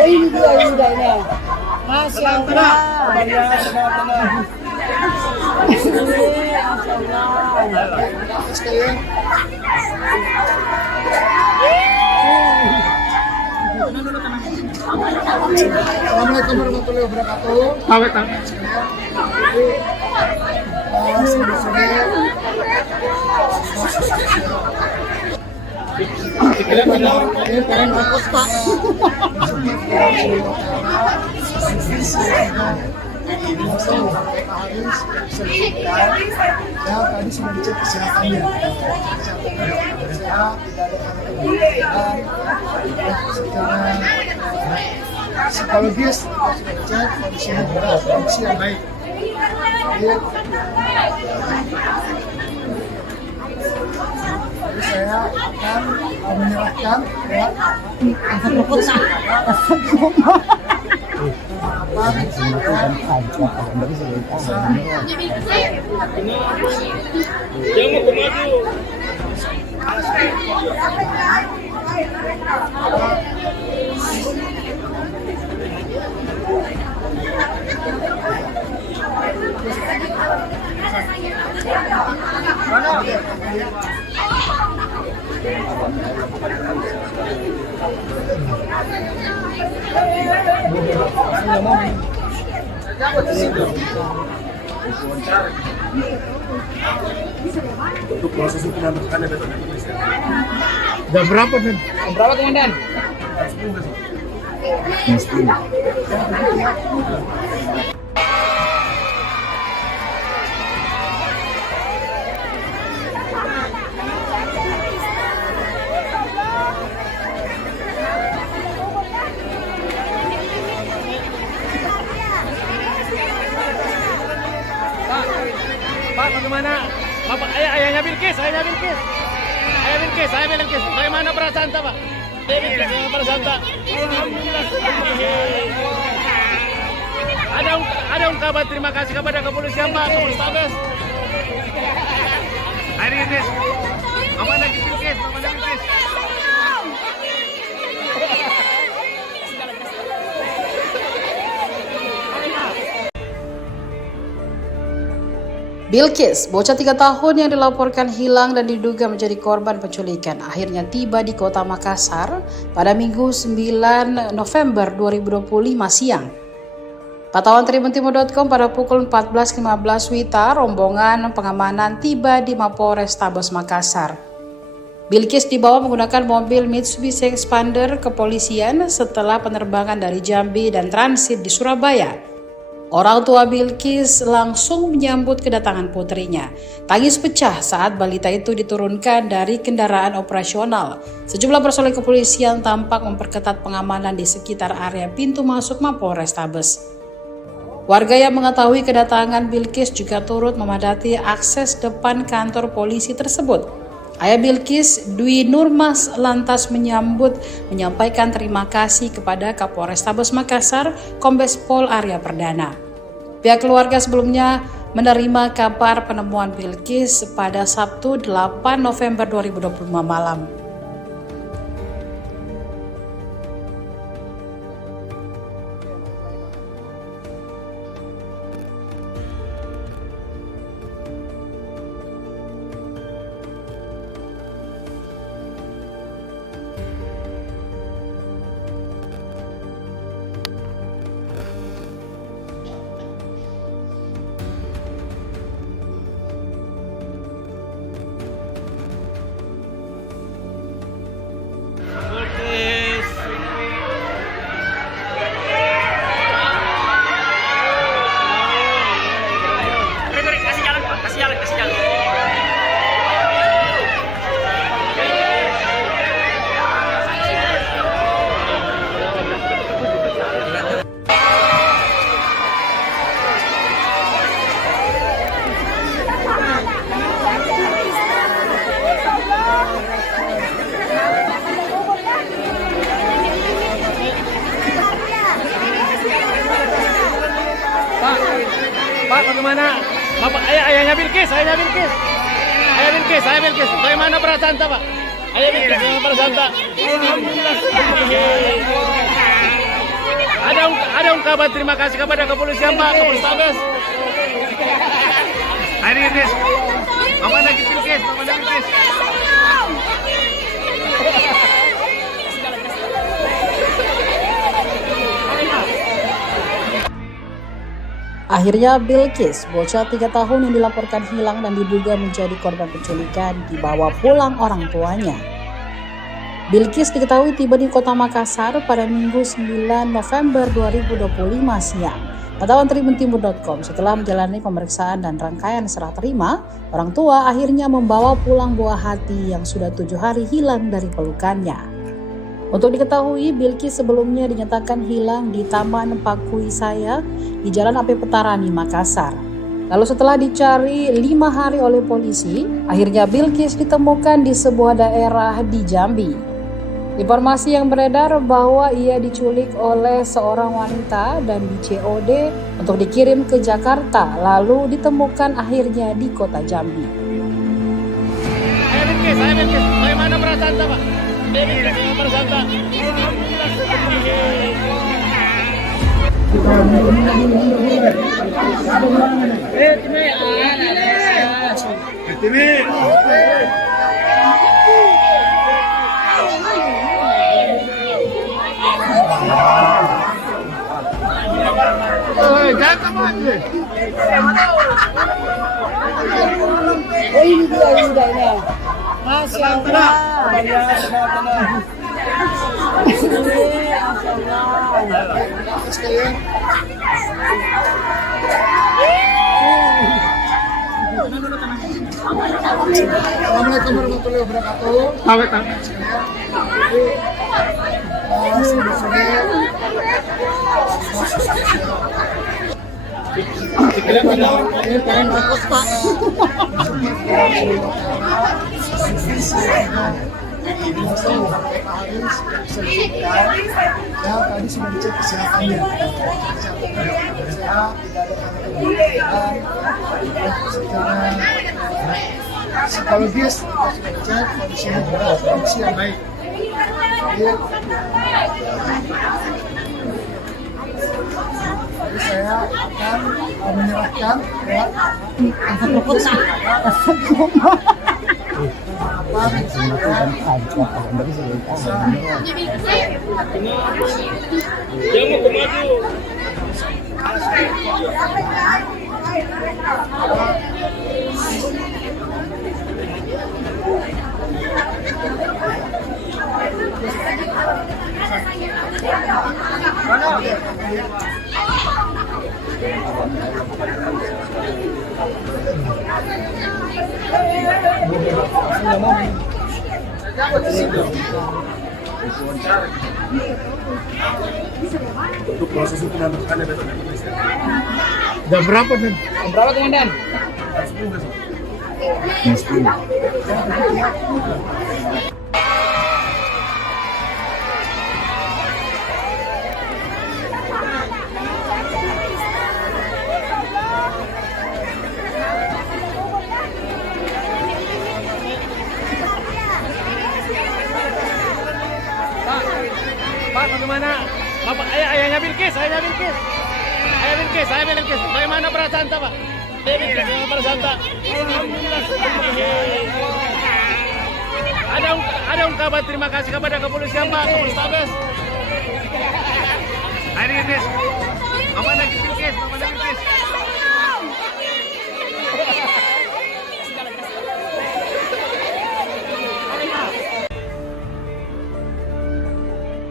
Ini dia ini. Masya Allah. Assalamualaikum warahmatullahi wabarakatuh. Ya, tadi sudah dicek kesehatannya. Sehat, tidak ada secara psikologis sudah dicek kondisinya berat, kondisi yang baik. Jadi saya akan menyerahkan ya wawancara. Untuk proses hukum yang bertanya besok di kepolisian. Jam berapa nih? Berapa komandan? Jam 10 besok. Pak, bagaimana? Bapak, ayahnya Bilkis. Bagaimana perasaan tak, Pak? Bagaimana perasaan tak? Ada ungkapan terima kasih kepada kepolisian, Pak, Kapolrestabes. Hari ini, apa lagi Bilkis? Bilkis, bocah 3 tahun yang dilaporkan hilang dan diduga menjadi korban penculikan, akhirnya tiba di kota Makassar pada Minggu 9 November 2025 siang. Pantauan tribuntimur.com pada pukul 14.15 WITA, rombongan pengamanan tiba di Mapolrestabes Makassar. Bilkis dibawa menggunakan mobil Mitsubishi Expander kepolisian setelah penerbangan dari Jambi dan transit di Surabaya. Orang tua Bilkis langsung menyambut kedatangan putrinya. Tangis pecah saat balita itu diturunkan dari kendaraan operasional. Sejumlah personel kepolisian tampak memperketat pengamanan di sekitar area pintu masuk Mapolrestabes. Warga yang mengetahui kedatangan Bilkis juga turut memadati akses depan kantor polisi tersebut. Ayah Bilkis, Dwi Nurmas, lantas menyampaikan terima kasih kepada Kapolrestabes Makassar, Kombes Pol Arya Perdana. Pihak keluarga sebelumnya menerima kabar penemuan Bilkis pada Sabtu 8 November 2025 malam. Kasih jalan. Pak, bagaimana? Bapak, ayahnya Bilkis. Bagaimana perasaan tak, Pak? Ayah Bilkis, bagaimana perasaan tak? Ada ungkapan terima kasih kepada kepolisian, Pak, Kapolrestabes. Hari ini, apa lagi Bilkis? Akhirnya Bilkis, bocah 3 tahun yang dilaporkan hilang dan diduga menjadi korban penculikan, dibawa pulang orang tuanya. Bilkis diketahui tiba di kota Makassar pada Minggu 9 November 2025 siang. Pantauan tribuntimur.com, setelah menjalani pemeriksaan dan rangkaian serah terima, orang tua akhirnya membawa pulang buah hati yang sudah 7 hari hilang dari pelukannya. Untuk diketahui, Bilkis sebelumnya dinyatakan hilang di Taman Pakuisaya di Jalan AP Petarani, Makassar. Lalu setelah dicari 5 hari oleh polisi, akhirnya Bilkis ditemukan di sebuah daerah di Jambi. Informasi yang beredar bahwa ia diculik oleh seorang wanita dan di-COD untuk dikirim ke Jakarta, lalu ditemukan akhirnya di kota Jambi. Ayah Bilkis, bagaimana perasaan tak, Pak? Bagaimana perasaan tak? Jangan ini dia yang muda ini. Masya Allah. Assalamualaikum warahmatullahi wabarakatuh. Ya, tadi sudah dicek kesehatannya. Sehat, tidak ada secara psikologis sudah dicek kondisinya berat, kondisi yang baik. Jadi saya akan menyerahkan ya Untuk proses hukum yang bertanya besok. jam berapa nih? Berapa komandan? Pak, bagaimana? Bapak, ayahnya Bilkis. Bagaimana perasaan tak, Pak? Bagaimana perasaan tak? Alhamdulillah. Ada ungkapan terima kasih kepada kepolisian, Pak, Kapolrestabes. Hari ini, Bapak lagi Bilkis.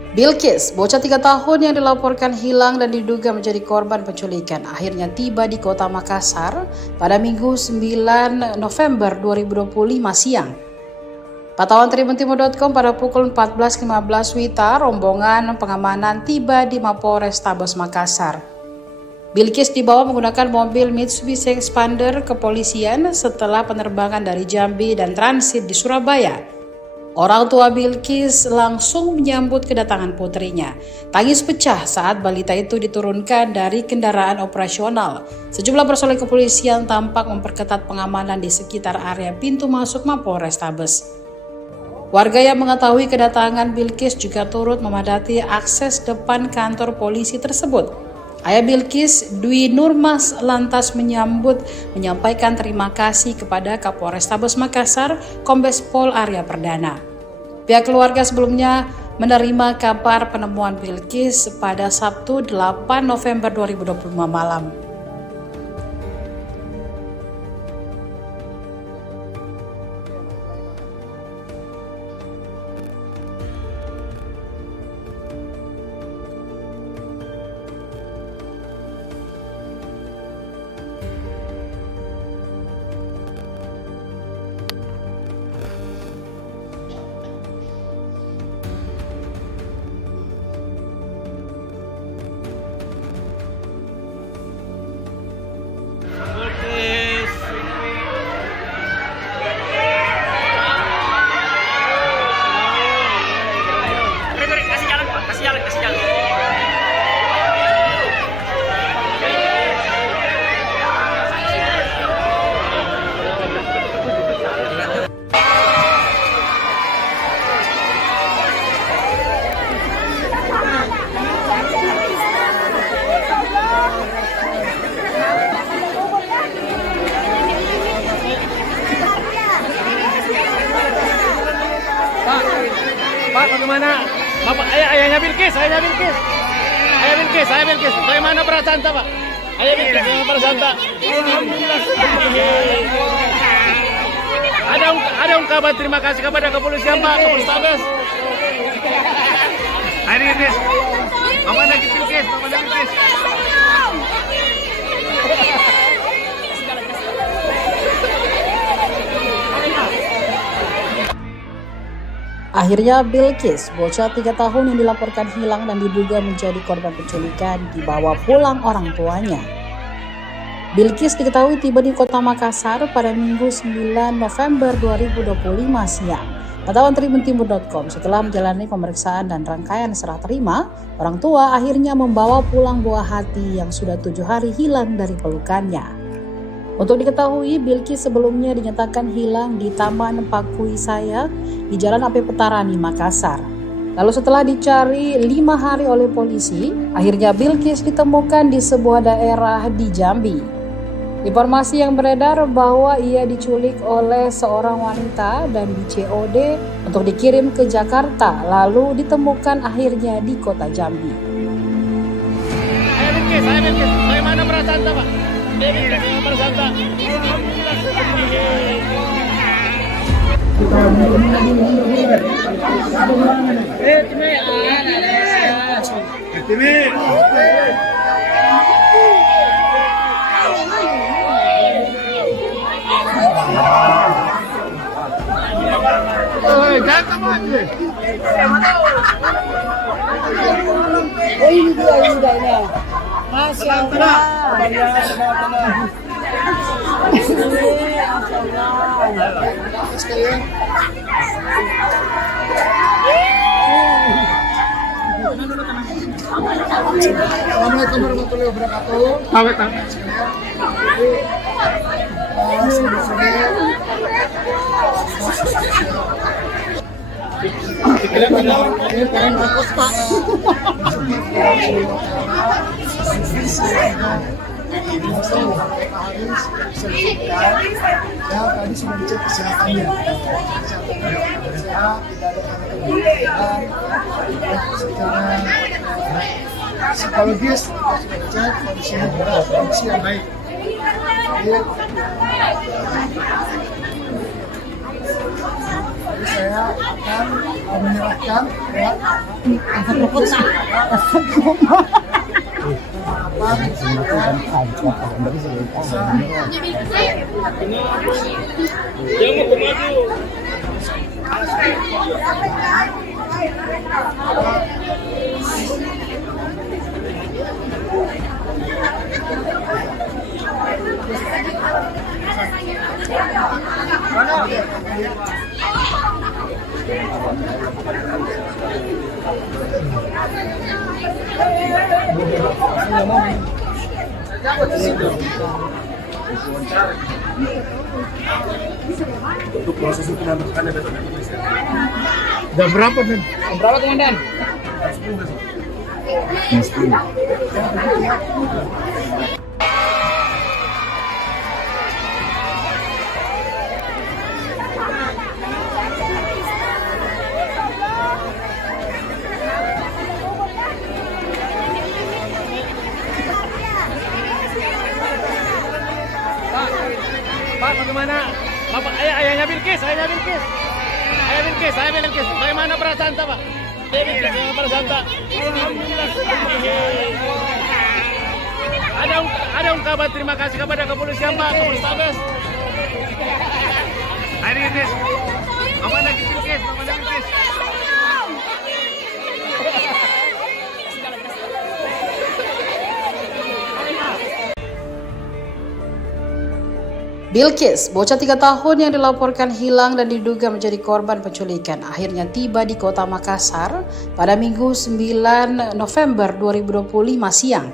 Bilkis, bocah 3 tahun yang dilaporkan hilang dan diduga menjadi korban penculikan, akhirnya tiba di kota Makassar pada Minggu 9 November 2025 siang. Pantauan tribuntimur.com pada pukul 14.15 WITA, rombongan pengamanan tiba di Mapolrestabes Makassar. Bilkis dibawa menggunakan mobil Mitsubishi Expander kepolisian setelah penerbangan dari Jambi dan transit di Surabaya. Orang tua Bilkis langsung menyambut kedatangan putrinya. Tangis pecah saat balita itu diturunkan dari kendaraan operasional. Sejumlah personel kepolisian tampak memperketat pengamanan di sekitar area pintu masuk Mapolrestabes. Warga yang mengetahui kedatangan Bilkis juga turut memadati akses depan kantor polisi tersebut. Ayah Bilkis, Dwi Nurmas, lantas menyampaikan terima kasih kepada Kapolrestabes Makassar, Kombes Pol Arya Perdana. Pihak keluarga sebelumnya menerima kabar penemuan Bilkis pada Sabtu 8 November 2025 malam. Pak, bagaimana? Bapak, ayahnya Bilkis. Bagaimana perasaan tak, Pak? Ayah Bilkis, bagaimana perasaan tak? Alhamdulillah. Ada ungkapan terima kasih kepada kepolisian Pak, Kapolrestabes. Hari ini, Mama lagi Bilkis, Mama lagi Bilkis. Akhirnya Bilkis, bocah 3 tahun yang dilaporkan hilang dan diduga menjadi korban penculikan, dibawa pulang orang tuanya. Bilkis diketahui tiba di Kota Makassar pada Minggu 9 November 2025 siang. Pantauan tribuntimur.com, setelah menjalani pemeriksaan dan rangkaian serah terima, orang tua akhirnya membawa pulang buah hati yang sudah 7 hari hilang dari pelukannya. Untuk diketahui, Bilkis sebelumnya dinyatakan hilang di Taman Pakui Saya di Jalan AP Petarani, Makassar. Lalu setelah dicari 5 hari oleh polisi, akhirnya Bilkis ditemukan di sebuah daerah di Jambi. Informasi yang beredar bahwa ia diculik oleh seorang wanita dan di COD untuk dikirim ke Jakarta, lalu ditemukan akhirnya di kota Jambi. Saya Bilkis. Bagaimana perasaan Pak? Perasaan Pak. ini dia. Masya Allah. Assalamualaikum warahmatullahi wabarakatuh. Ya, tadi sudah dicek kesehatannya. Sehat, tidak ada kemudian secara psikologis sudah dicek kondisinya berat, kondisi yang baik. Jadi saya akan menyerahkan ya Untuk proses hukum yang bertanya besok dari polisian. Jam berapa nih? Jam berapa komandan? Pak, bagaimana? Bapak, ayahnya Bilkis. Bagaimana perasaan Pak? Bagaimana perasaan Pak? Ada ungkapan terima kasih kepada kepolisian Pak, Kapolrestabes. Hari ini, Mama lagi Bilkis. Bilkis, bocah 3 tahun yang dilaporkan hilang dan diduga menjadi korban penculikan, akhirnya tiba di Kota Makassar pada Minggu 9 November 2025 siang.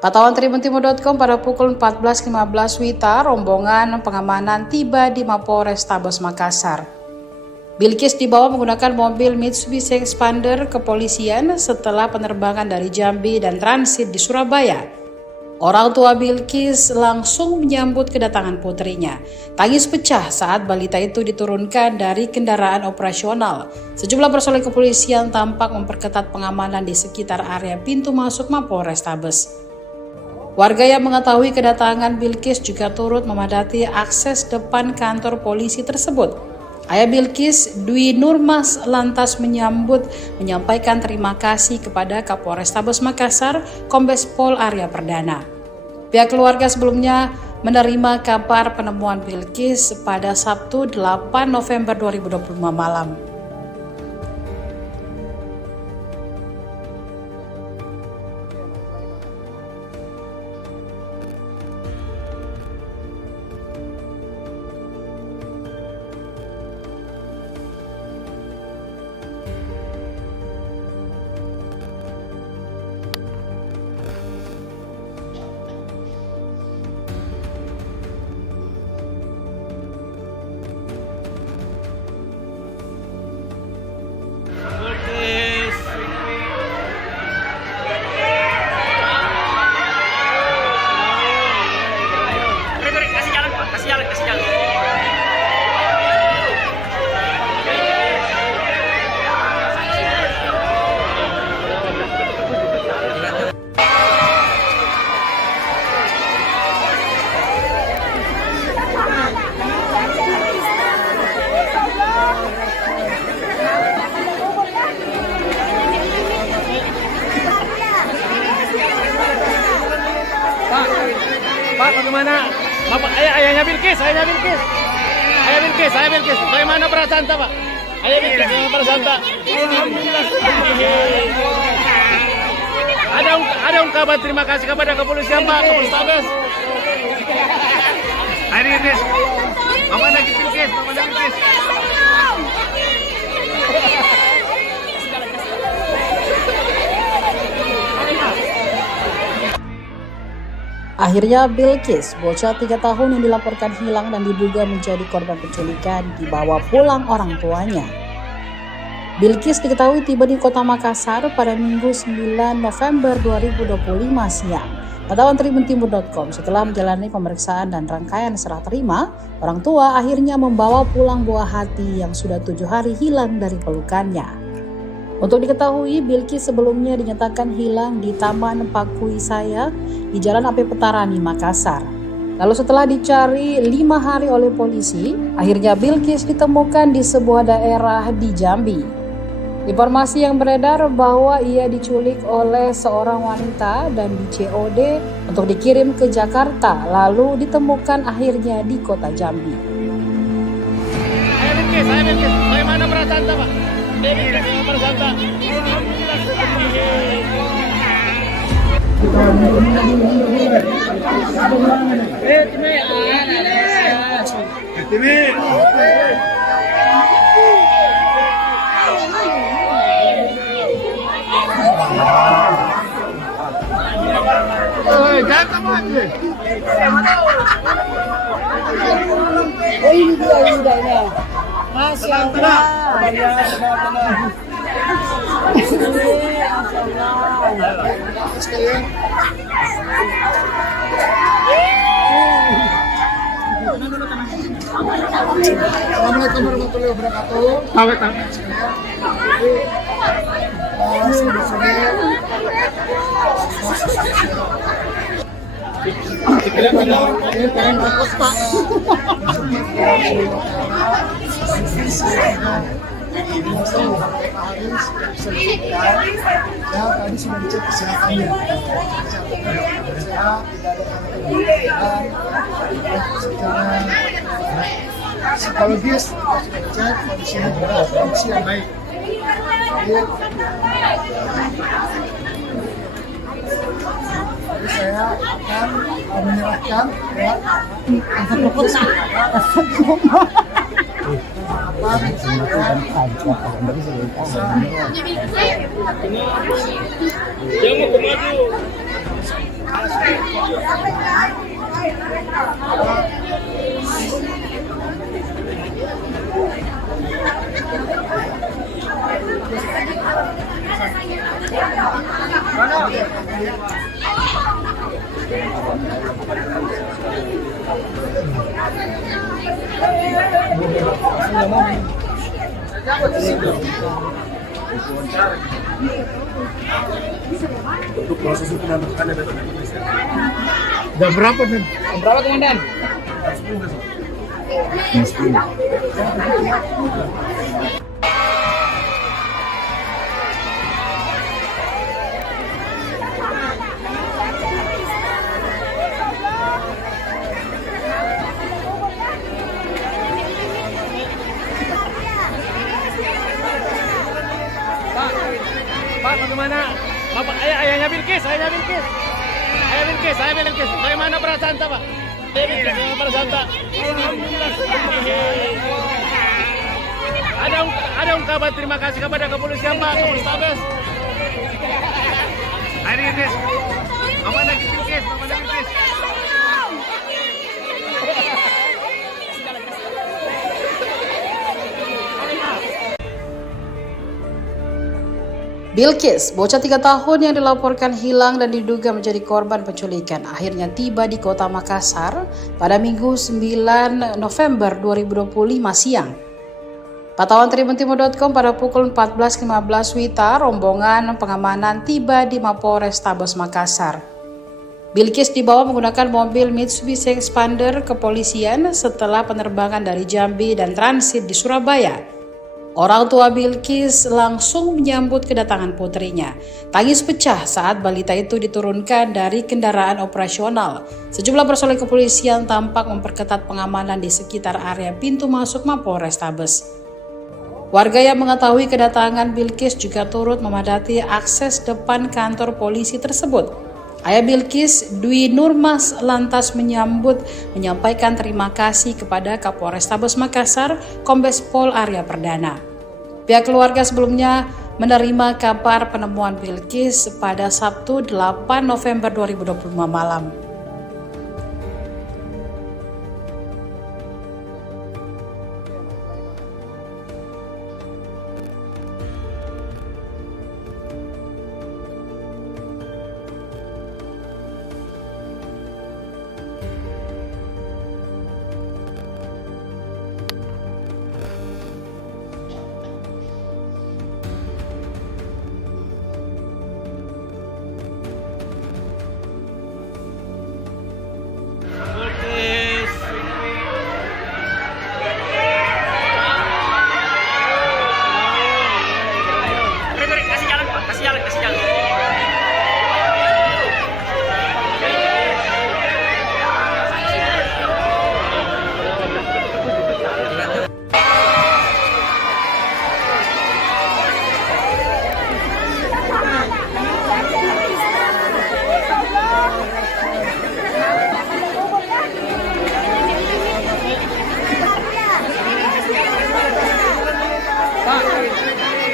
Pantauan tribuntimur.com, pada pukul 14.15 WITA, rombongan pengamanan tiba di Mapolrestabes Makassar. Bilkis dibawa menggunakan mobil Mitsubishi Expander kepolisian setelah penerbangan dari Jambi dan transit di Surabaya. Orang tua Bilkis langsung menyambut kedatangan putrinya. Tangis pecah saat balita itu diturunkan dari kendaraan operasional. Sejumlah personel kepolisian tampak memperketat pengamanan di sekitar area pintu masuk Mapolrestabes. Warga yang mengetahui kedatangan Bilqis juga turut memadati akses depan kantor polisi tersebut. Ayah Bilqis, Dwi Nurmas, lantas menyampaikan terima kasih kepada Kapolrestabes Makassar, Kombes Pol Arya Perdana. Pihak keluarga sebelumnya menerima kabar penemuan Bilqis pada Sabtu 8 November 2025 malam. Kasih jalan. Pak, bagaimana? Bapak, ayahnya Bilqis. Bagaimana perasaan Pak? Ayah Bilqis, bagaimana perasaan Pak? Ada ungkapan terima kasih kepada kepolisian Pak, Kapolrestabes. Ayah Bilqis, Bapak lagi Bilqis. Akhirnya Bilqis, bocah 3 tahun yang dilaporkan hilang dan diduga menjadi korban penculikan, dibawa pulang orang tuanya. Bilqis diketahui tiba di Kota Makassar pada Minggu 9 November 2025 siang. Pantauan tribuntimur.com, setelah menjalani pemeriksaan dan rangkaian serah terima, orang tua akhirnya membawa pulang buah hati yang sudah 7 hari hilang dari pelukannya. Untuk diketahui, Bilqis sebelumnya dinyatakan hilang di Taman Pakuwisaya di Jalan AP Petarani, Makassar. Lalu setelah dicari 5 hari oleh polisi, akhirnya Bilqis ditemukan di sebuah daerah di Jambi. Informasi yang beredar bahwa ia diculik oleh seorang wanita dan di COD untuk dikirim ke Jakarta, lalu ditemukan akhirnya di kota Jambi. Ayah Bilqis, bagaimana perasaan Pak? Ini dia ini. Masya Allah. Assalamualaikum warahmatullahi wabarakatuh. Ya, tadi sudah dicek kesehatannya. Secara psikologis cek kondisi yang baik. Jadi saya akan menyerahkan Untuk proses penambahan ada polisi. Jam berapa nih? Berapa komandan? 10 besok. Pak, bagaimana? Bapak, ayahnya Bilkis, ayahnya Bilkis. Ayah Bilkis, ayah Bilkis. Bagaimana perasaan tak, Pak? Ayah Bilkis, bagaimana perasaan tak? Alhamdulillah. Ada ungkapan terima kasih kepada kepolisian, Pak, Kapolrestabes. Ayah Bilkis. Bapak lagi Bilkis, Bapak lagi Bilkis. Bilkis, bocah 3 tahun yang dilaporkan hilang dan diduga menjadi korban penculikan, akhirnya tiba di kota Makassar pada Minggu 9 November 2025 siang. Pantauan tribuntimur.com pada pukul 14.15 WITA, rombongan pengamanan tiba di Mapolrestabes Makassar. Bilkis dibawa menggunakan mobil Mitsubishi Expander kepolisian setelah penerbangan dari Jambi dan transit di Surabaya. Orang tua Bilkis langsung menyambut kedatangan putrinya. Tangis pecah saat balita itu diturunkan dari kendaraan operasional. Sejumlah personel kepolisian tampak memperketat pengamanan di sekitar area pintu masuk Mapolrestabes. Warga yang mengetahui kedatangan Bilkis juga turut memadati akses depan kantor polisi tersebut. Ayah Bilkis, Dwi Nurmas, lantas menyampaikan terima kasih kepada Kapolrestabes Makassar, Kombes Pol Arya Perdana. Pihak keluarga sebelumnya menerima kabar penemuan Bilkis pada Sabtu 8 November 2025 malam.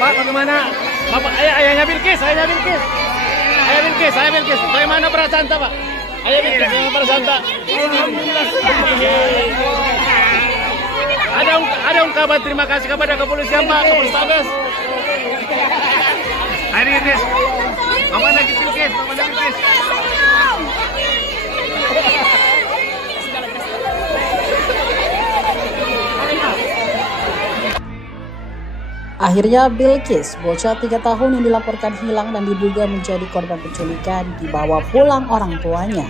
Pak, bagaimana? Bapak, ayahnya Bilkis, ayahnya Bilkis. Ayah Bilkis, ayah Bilkis. Bagaimana perasaan tak, Pak? Ayah Bilkis, bagaimana perasaan tak? Alhamdulillah. Ada ungkapan terima kasih kepada kepolisian, Pak, Kapolrestabes. Ayah Bilkis. Bapak lagi Bilkis, Bapak lagi Bilkis. Akhirnya Bilkis, bocah 3 tahun yang dilaporkan hilang dan diduga menjadi korban penculikan, dibawa pulang orang tuanya.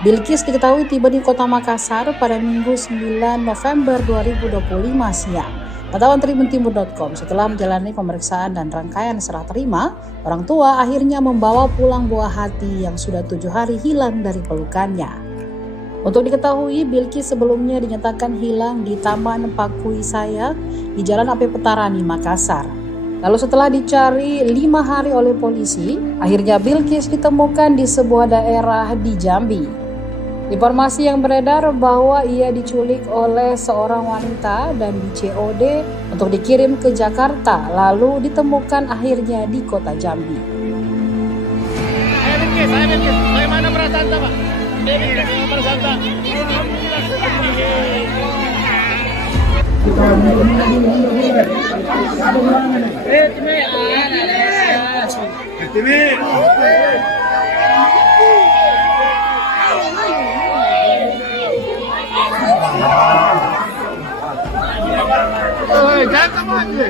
Bilkis diketahui tiba di kota Makassar pada Minggu 9 November 2025 siang. Pantauan tribuntimur.com, setelah menjalani pemeriksaan dan rangkaian serah terima, orang tua akhirnya membawa pulang buah hati yang sudah 7 hari hilang dari pelukannya. Untuk diketahui, Bilkis sebelumnya dinyatakan hilang di Taman Pakui Saya di Jalan AP Petarani, Makassar. Lalu setelah dicari 5 hari oleh polisi, akhirnya Bilkis ditemukan di sebuah daerah di Jambi. Informasi yang beredar bahwa ia diculik oleh seorang wanita dan di COD untuk dikirim ke Jakarta, lalu ditemukan akhirnya di kota Jambi. Ayah Bilkis, bagaimana perasaan tak, Pak? Ayah Bilkis, bagaimana perasaan tak? Jangan sama aja.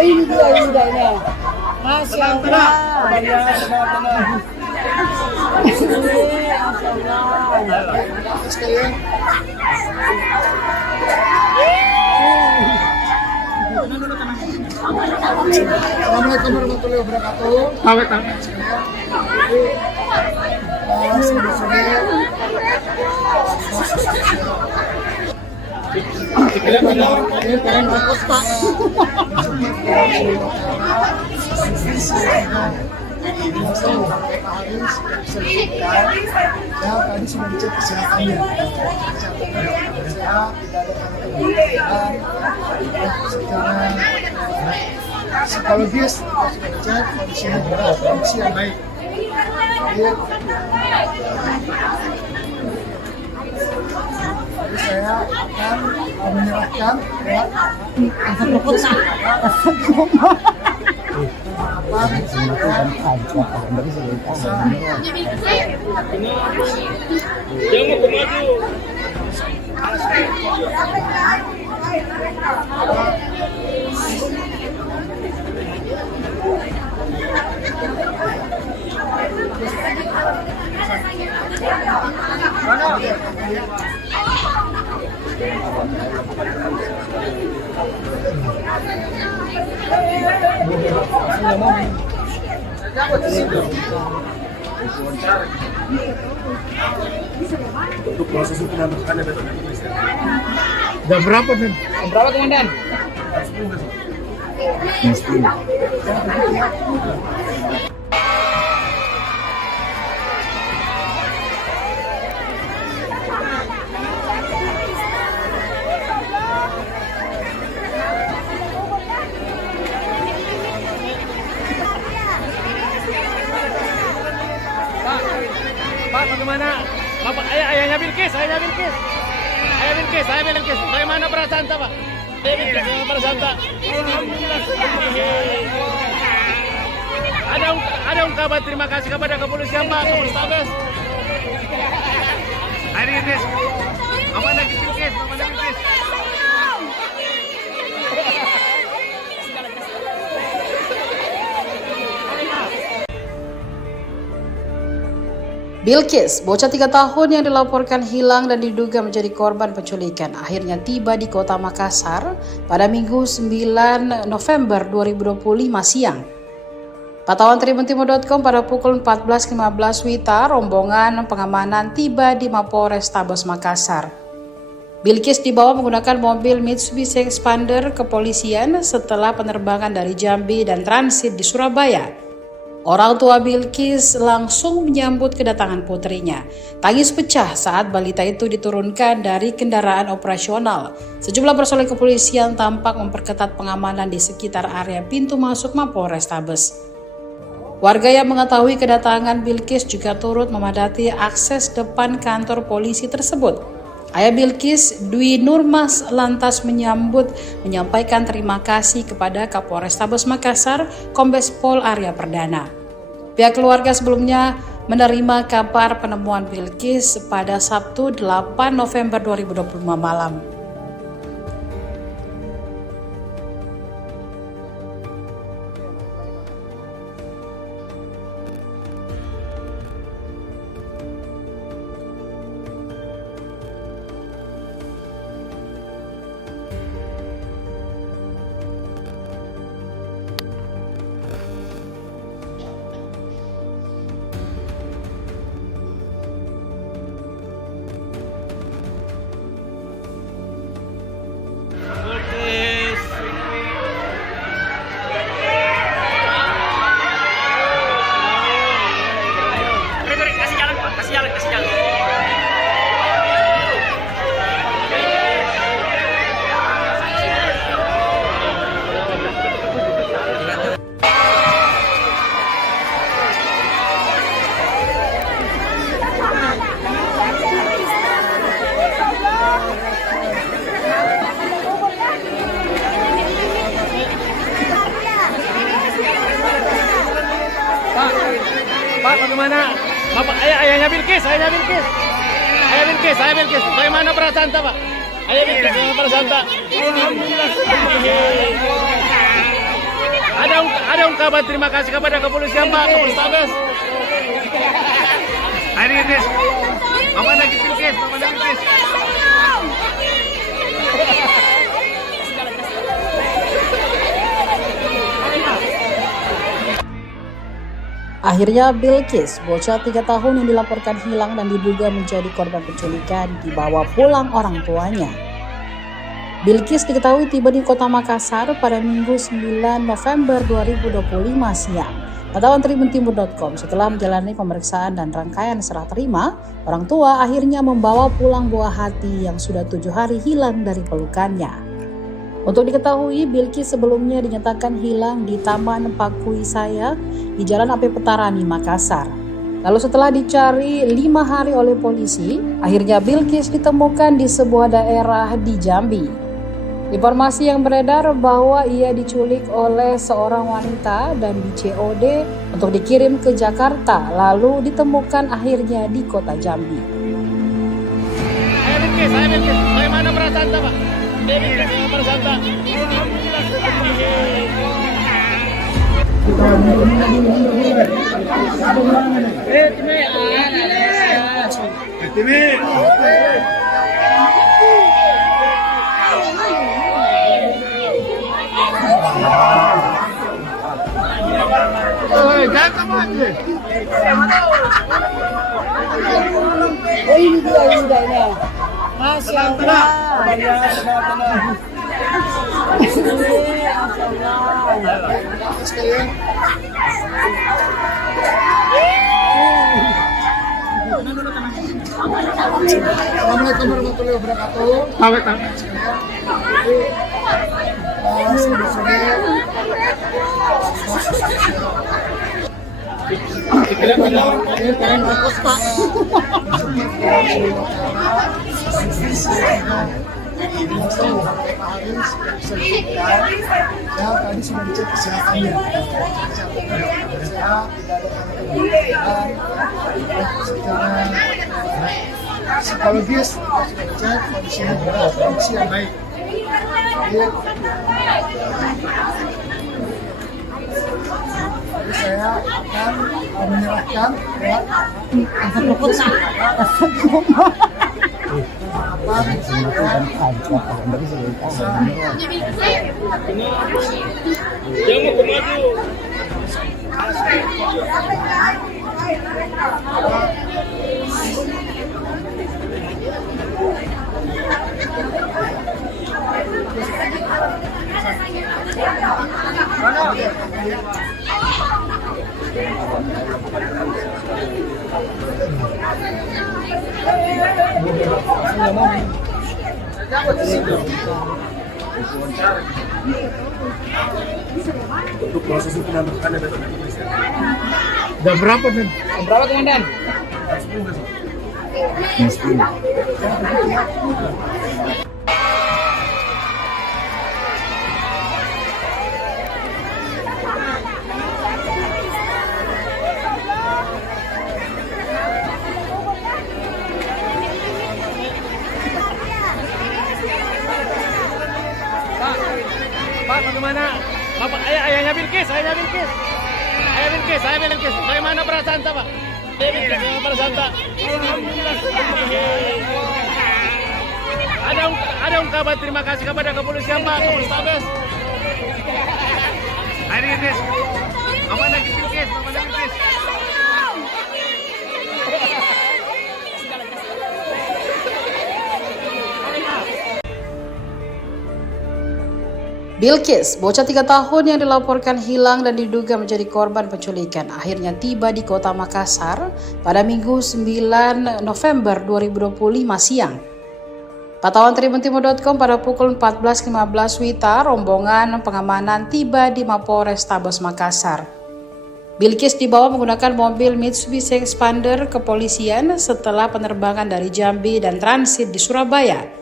Oh ini dia ini. Masya Allah. Sekalian. Assalamualaikum warahmatullahi wabarakatuh. Ya, tadi sudah dicek kesehatannya. Sehat, tidak ada penyakit, secara psikologis sudah dicek kondisinya berat, kondisi yang baik. Jadi saya akan menyerahkan ya Untuk proses hukum yang bertanya besok nanti bisa. jam berapa nih? Berapa komandan? Pak, bagaimana? Bapak, ayahnya Bilkis. Bagaimana perasaan tak, Pak? Bagaimana perasaan tak? Alhamdulillah. Ada ungkapan terima kasih kepada kepolisian, Pak, Kapolrestabes. Hari ini, Bapak lagi Bilkis. Bilkis, bocah 3 tahun yang dilaporkan hilang dan diduga menjadi korban penculikan, akhirnya tiba di kota Makassar pada Minggu 9 November 2025 siang. Pantauan tribuntimur.com pada pukul 14.15 WITA, rombongan pengamanan tiba di Mapolrestabes Makassar. Bilkis dibawa menggunakan mobil Mitsubishi Expander kepolisian setelah penerbangan dari Jambi dan transit di Surabaya. Orang tua Bilkis langsung menyambut kedatangan putrinya. Tangis pecah saat balita itu diturunkan dari kendaraan operasional. Sejumlah personel kepolisian tampak memperketat pengamanan di sekitar area pintu masuk Mapolrestabes. Warga yang mengetahui kedatangan Bilkis juga turut memadati akses depan kantor polisi tersebut. Ayah Bilkis, Dwi Nurmas, lantas menyampaikan terima kasih kepada Kapolrestabes Makassar, Kombes Pol Arya Perdana. Pihak keluarga sebelumnya menerima kabar penemuan Bilkis pada Sabtu 8 November 2025 malam. Pak, bagaimana? Bapak, ayahnya Bilkis. Bagaimana perasaan tak, Pak? Ayah Bilkis, bagaimana perasaan tak? Alhamdulillah. Ada ungkapan terima kasih kepada kepolisian Pak, Kapolrestabes. Hari ini, Mama lagi pilkes, Mama lagi pilkes. Akhirnya Bilkis, bocah 3 tahun yang dilaporkan hilang dan diduga menjadi korban penculikan, dibawa pulang orang tuanya. Bilkis diketahui tiba di kota Makassar pada Minggu 9 November 2025 siang. Pantauan tribuntimur.com, setelah menjalani pemeriksaan dan rangkaian serah terima, orang tua akhirnya membawa pulang buah hati yang sudah 7 hari hilang dari pelukannya. Untuk diketahui, Bilkis sebelumnya dinyatakan hilang di Taman Pakuisaya di Jalan AP Petarani, Makassar. Lalu setelah dicari 5 hari oleh polisi, akhirnya Bilkis ditemukan di sebuah daerah di Jambi. Informasi yang beredar bahwa ia diculik oleh seorang wanita dan di COD untuk dikirim ke Jakarta, lalu ditemukan akhirnya di kota Jambi. Saya Bilkis. Bagaimana perasaan Pak? Perasaan Tak? Masya Allah. Assalamualaikum warahmatullahi wabarakatuh. Ya, tadi sudah dicek kesehatannya. Sehat, tidak ada secara psikologis cek kondisi yang baik. Jadi saya akan menyerahkan Untuk proses hukum yang berkaitan dengan kepolisian. jam berapa nih? Berapa komandan? Pak, bagaimana? Bapak, ayahnya Bilkis, ayahnya Bilkis. Saya Bilkis. Bagaimana perasaan Tak, Pak? Bagaimana perasaan Tak? Ada ungkapan terima kasih kepada kepolisian Pak, Kapolrestabes. Hari ini, Mama lagi Bilkis, Mama lagi Bilkis. Bilkis, bocah 3 tahun yang dilaporkan hilang dan diduga menjadi korban penculikan, akhirnya tiba di kota Makassar pada Minggu 9 November 2025 siang. Pantauan tribuntimur.com pada pukul 14.15 WITA, rombongan pengamanan tiba di Mapolrestabes Makassar. Bilkis dibawa menggunakan mobil Mitsubishi Expander kepolisian setelah penerbangan dari Jambi dan transit di Surabaya.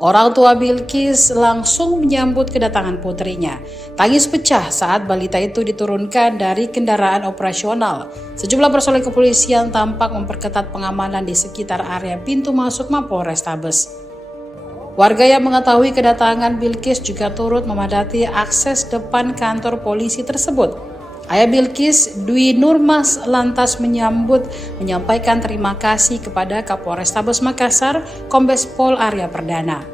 Orang tua Bilkis langsung menyambut kedatangan putrinya. Tangis pecah saat balita itu diturunkan dari kendaraan operasional. Sejumlah personel kepolisian tampak memperketat pengamanan di sekitar area pintu masuk Mapolrestabes. Warga yang mengetahui kedatangan Bilqis juga turut memadati akses depan kantor polisi tersebut. Ayah Bilqis, Dwi Nurmas, lantas menyampaikan terima kasih kepada Kapolrestabes Makassar, Kombes Pol Arya Perdana.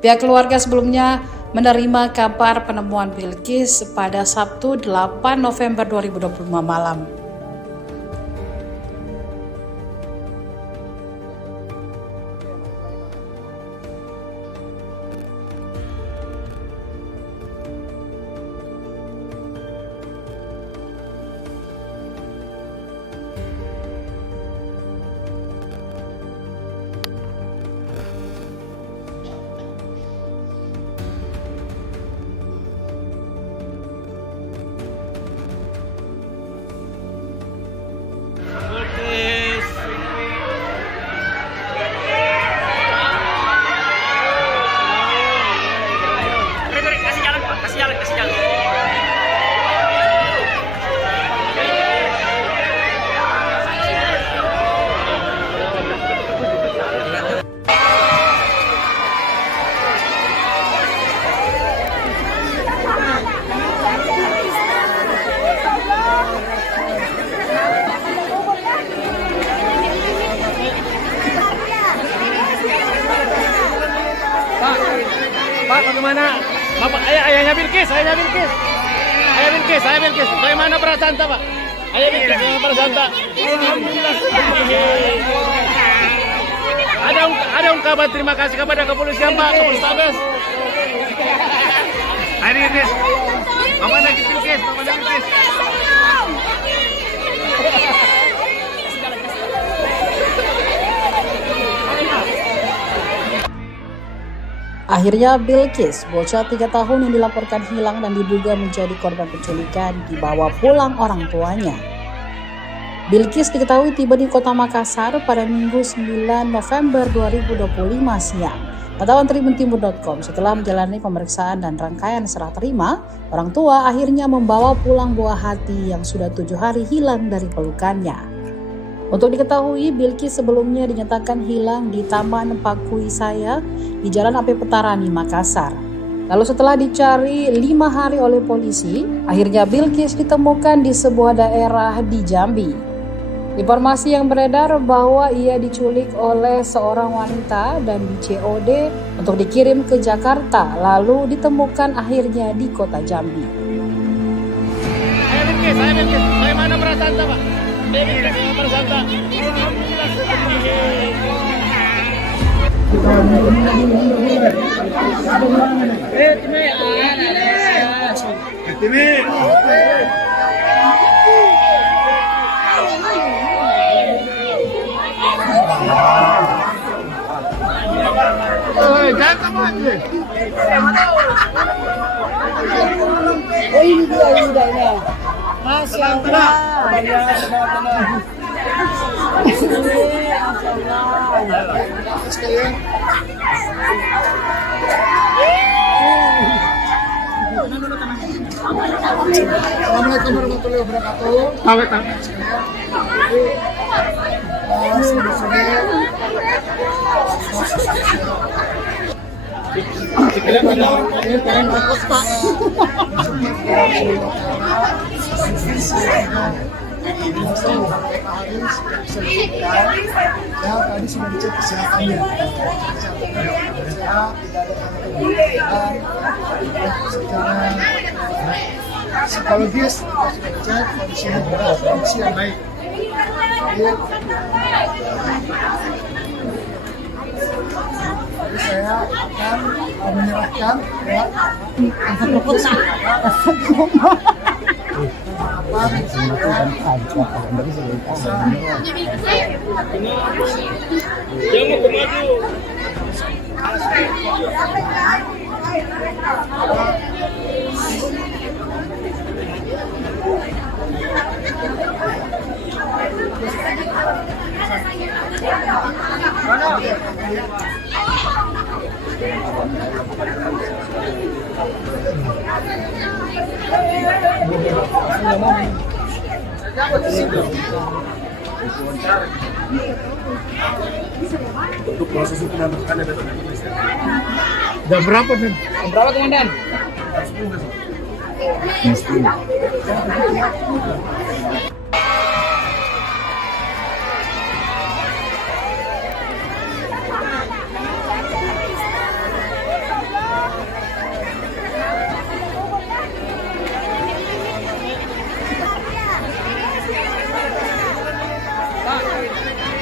Pihak keluarga sebelumnya menerima kabar penemuan Bilqis pada Sabtu 8 November 2025 malam. Pak, bagaimana? Bapak, ayahnya Bilqis. Bagaimana perasaan Pak? Ayah Bilqis, bagaimana perasaan Tak? Alhamdulillah. Ada ungkapan terima kasih kepada kepolisian Pak, Kapolrestabes. Ayah Bilqis, Bapak lagi Bilqis. Akhirnya Bilqis, bocah 3 tahun yang dilaporkan hilang dan diduga menjadi korban penculikan, dibawa pulang orang tuanya. Bilqis diketahui tiba di Kota Makassar pada Minggu 9 November 2025 siang. Pantauan tribuntimur.com, setelah menjalani pemeriksaan dan rangkaian serah terima, orang tua akhirnya membawa pulang buah hati yang sudah 7 hari hilang dari pelukannya. Untuk diketahui, Bilqis sebelumnya dinyatakan hilang di Taman Pakuwisaya di Jalan AP Petarani, Makassar. Lalu setelah dicari 5 hari oleh polisi, akhirnya Bilqis ditemukan di sebuah daerah di Jambi. Informasi yang beredar bahwa ia diculik oleh seorang wanita dan di COD untuk dikirim ke Jakarta, lalu ditemukan akhirnya di kota Jambi. Ayah Bilqis, bagaimana perasaan Tak, Pak? Bagaimana perasaan Tak? Oh ini dia. Masya Allah. Assalamualaikum warahmatullahi wabarakatuh. Ya, tadi sudah dicek kesehatannya. Secara psikologis sudah dicek kondisi yang baik. Jadi saya akan menyerahkan ya Saya Untuk proses hukum yang bertanya besok di polisi. Jam berapa nih? Berapa komandan? Harus dulu besok.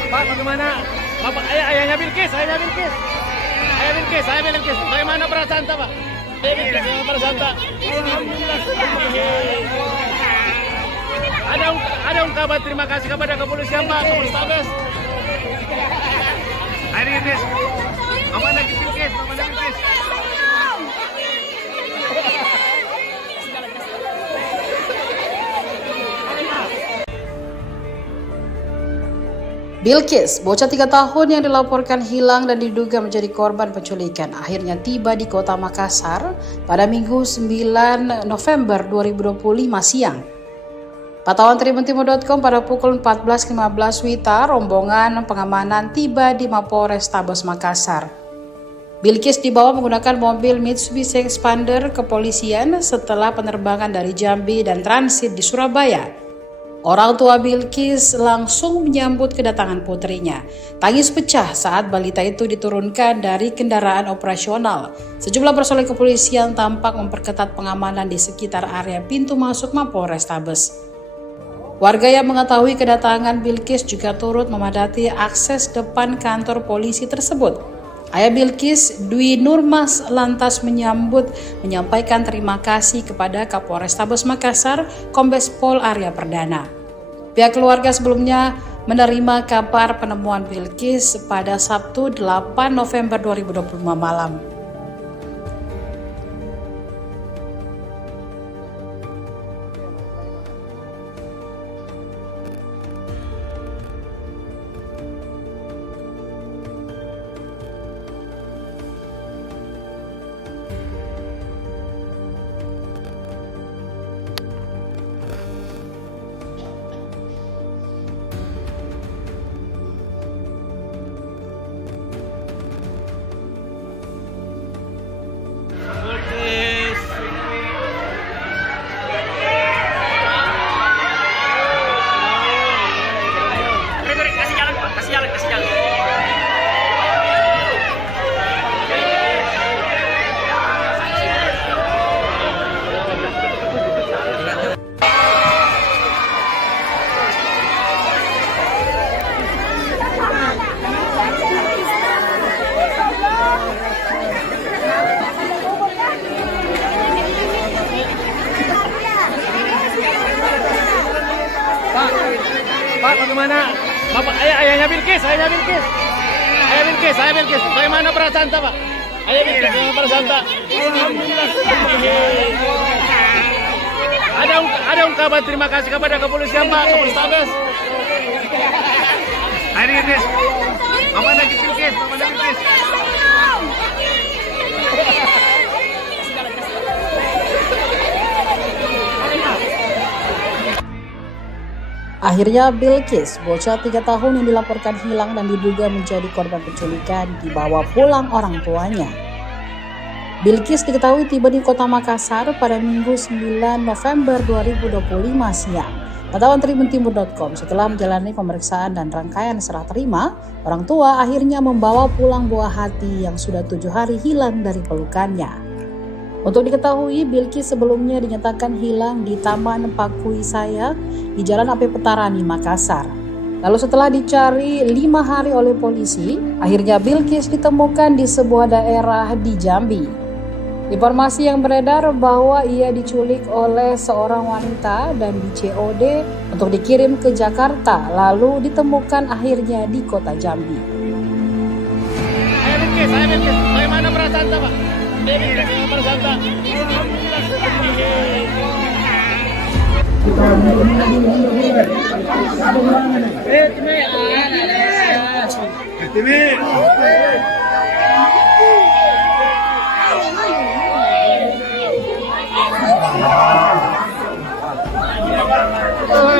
Pak, bagaimana? Bapak, ayahnya Bilkis, ayahnya Bilkis. Ayah Bilkis, ayah Bilkis. Bagaimana perasaan tak, Pak? Ayah Bilkis, bagaimana perasaan tak? Ada ungkapan terima kasih kepada kepolisian, Pak, Kapolrestabes. Ayah Bilkis. Bapak lagi Bilkis, Bapak lagi Bilkis. Bilkis, bocah 3 tahun yang dilaporkan hilang dan diduga menjadi korban penculikan, akhirnya tiba di kota Makassar pada Minggu 9 November 2025 siang. Pantauan tribuntimur.com pada pukul 14.15 WITA, rombongan pengamanan tiba di Mapolrestabes Makassar. Bilkis dibawa menggunakan mobil Mitsubishi Expander kepolisian setelah penerbangan dari Jambi dan transit di Surabaya. Orang tua Bilkis langsung menyambut kedatangan putrinya. Tangis pecah saat balita itu diturunkan dari kendaraan operasional. Sejumlah personel kepolisian tampak memperketat pengamanan di sekitar area pintu masuk Mapolrestabes. Warga yang mengetahui kedatangan Bilkis juga turut memadati akses depan kantor polisi tersebut. Ayah Bilkis, Dwi Nurmas, lantas menyampaikan terima kasih kepada Kapolrestabes Makassar, Kombes Pol Arya Perdana. Pihak keluarga sebelumnya menerima kabar penemuan Bilkis pada Sabtu 8 November 2025 malam. Pak, bagaimana? Bapak, ayahnya Bilkis, ayahnya Bilkis. Ayah Bilkis, ayah Bilkis. Bagaimana perasaan tak, Pak? Ayah Bilkis, bagaimana perasaan tak? Ada ungkapan terima kasih kepada kepolisian, Pak, Kapolrestabes. Ayah Bilkis. Bapak lagi Bilkis, Bapak lagi Bilkis. Akhirnya Bilkis, bocah 3 tahun yang dilaporkan hilang dan diduga menjadi korban penculikan, dibawa pulang orang tuanya. Bilkis diketahui tiba di kota Makassar pada Minggu 9 November 2025 siang. Pantauan tribuntimur.com, setelah menjalani pemeriksaan dan rangkaian serah terima, orang tua akhirnya membawa pulang buah hati yang sudah 7 hari hilang dari pelukannya. Untuk diketahui, Bilkis sebelumnya dinyatakan hilang di Taman Pakuwisaya di Jalan AP Petarani, Makassar. Lalu setelah dicari 5 hari oleh polisi, akhirnya Bilkis ditemukan di sebuah daerah di Jambi. Informasi yang beredar bahwa ia diculik oleh seorang wanita dan di COD untuk dikirim ke Jakarta, lalu ditemukan akhirnya di kota Jambi. Ayah Bilkis, bagaimana perasaan tak, Pak? Ayah Bilkis, bagaimana perasaan tak?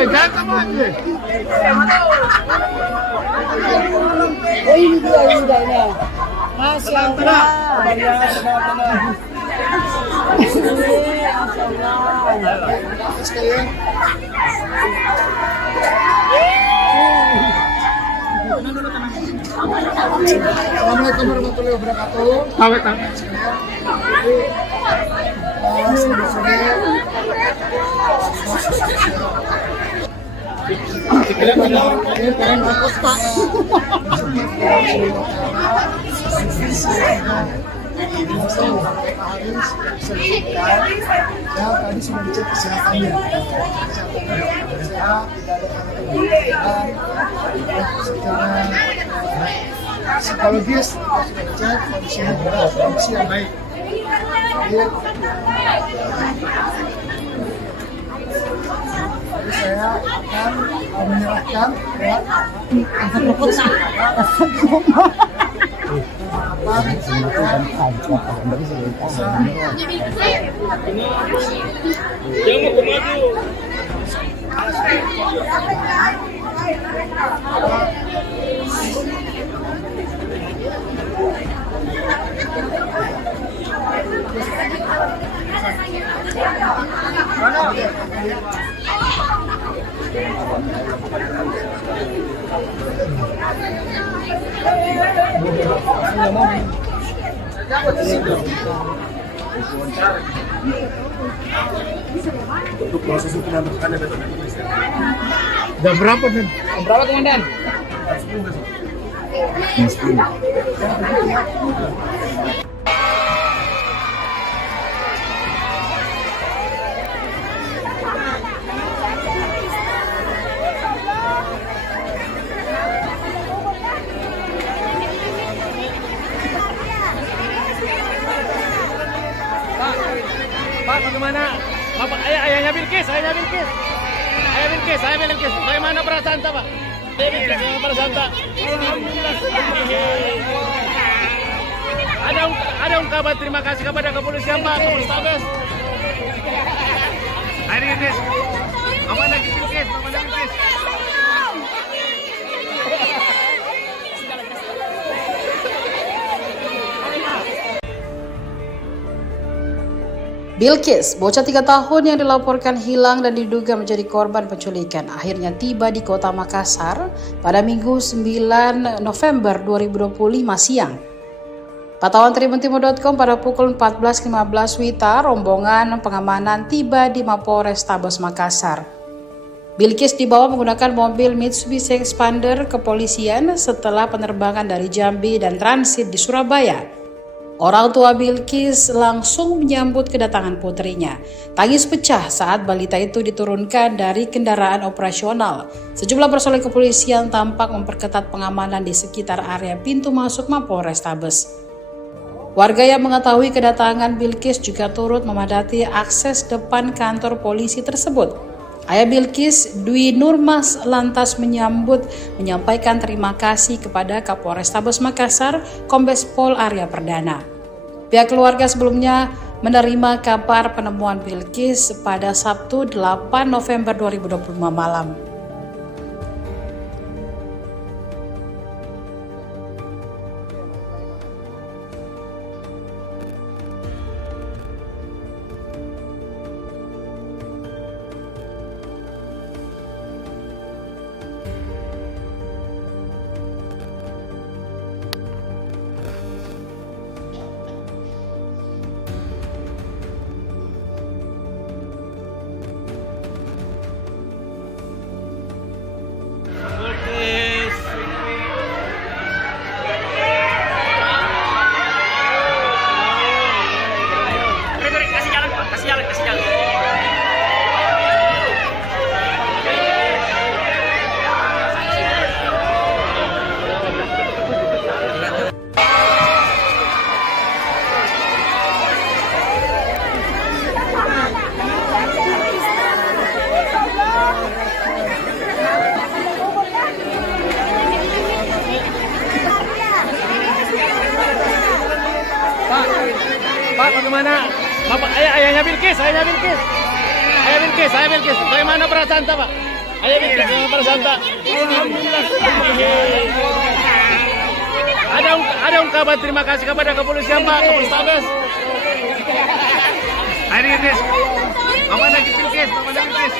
Jangan ini dia ini. Masya Allah. Ya, tenang. Masya Allah. Sekalian. Assalamualaikum warahmatullahi wabarakatuh. Ya, tadi sudah dicek kesehatannya. Sehat, tidak ada secara psikologis kita sudah cek kondisinya berat, kondisi yang baik. Jadi saya akan menyerahkan ya Untuk proses hukum yang bertanya besok. jam berapa nih? Berapa komandan? Pak, bagaimana? Bapak, ayahnya Bilkis. Bagaimana perasaan Pak? Bagaimana perasaan Pak? Ada ungkapan terima kasih kepada kepolisian Pak, Kapolrestabes. Ayo Bilkis. Apa lagi Bilkis? Bilkis, bocah 3 tahun yang dilaporkan hilang dan diduga menjadi korban penculikan, akhirnya tiba di kota Makassar pada Minggu 9 November 2025 siang. Pantauan tribuntimur.com pada pukul 14.15 WITA, rombongan pengamanan tiba di Mapolrestabes Makassar. Bilkis dibawa menggunakan mobil Mitsubishi Expander kepolisian setelah penerbangan dari Jambi dan transit di Surabaya. Orang tua Bilkis langsung menyambut kedatangan putrinya. Tangis pecah saat balita itu diturunkan dari kendaraan operasional. Sejumlah personel kepolisian tampak memperketat pengamanan di sekitar area pintu masuk Mapolrestabes. Warga yang mengetahui kedatangan Bilkis juga turut memadati akses depan kantor polisi tersebut. Ayah Bilkis, Dwi Nurmas, lantas menyampaikan terima kasih kepada Kapolrestabes Makassar, Kombes Pol Arya Perdana. Pihak keluarga sebelumnya menerima kabar penemuan Bilkis pada Sabtu 8 November 2025 malam. Pak, bagaimana? Bapak, ayahnya Bilkis. Bagaimana perasaan Pak? Ayah Bilkis, bagaimana perasaan Pak? Ada ungkapan terima kasih kepada kepolisian Pak, Kapolrestabes. Hari ini Bapak lagi pilkes, Bapak lagi pilkes.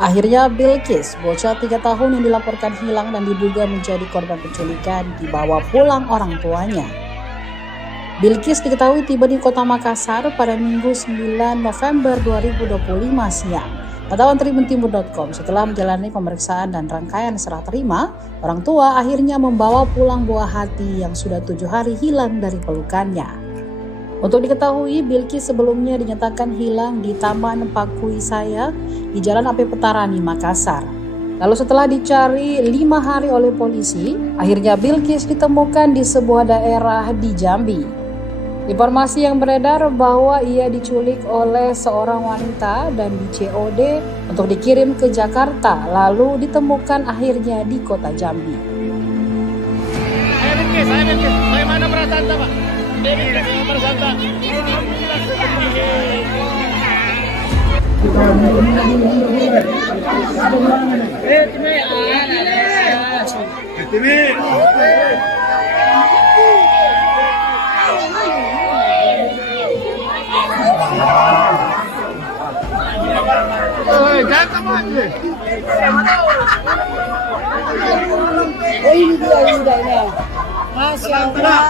Akhirnya Bilkis, bocah 3 tahun yang dilaporkan hilang dan diduga menjadi korban penculikan, dibawa pulang orang tuanya. Bilkis diketahui tiba di Kota Makassar pada Minggu 9 November 2025 siang. Pantauan tribuntimur.com, setelah menjalani pemeriksaan dan rangkaian serah terima, orang tua akhirnya membawa pulang buah hati yang sudah 7 hari hilang dari pelukannya. Untuk diketahui, Bilkis sebelumnya dinyatakan hilang di Taman Pakuisaya di Jalan AP Petarani, Makassar. Lalu setelah dicari 5 hari oleh polisi, akhirnya Bilkis ditemukan di sebuah daerah di Jambi. Informasi yang beredar bahwa ia diculik oleh seorang wanita dan di COD untuk dikirim ke Jakarta, lalu ditemukan akhirnya di kota Jambi. Saya Bilkis. Bagaimana perasaan Pak? Bagaimana perasaan Pak? Oh, ini dia. Masya Allah.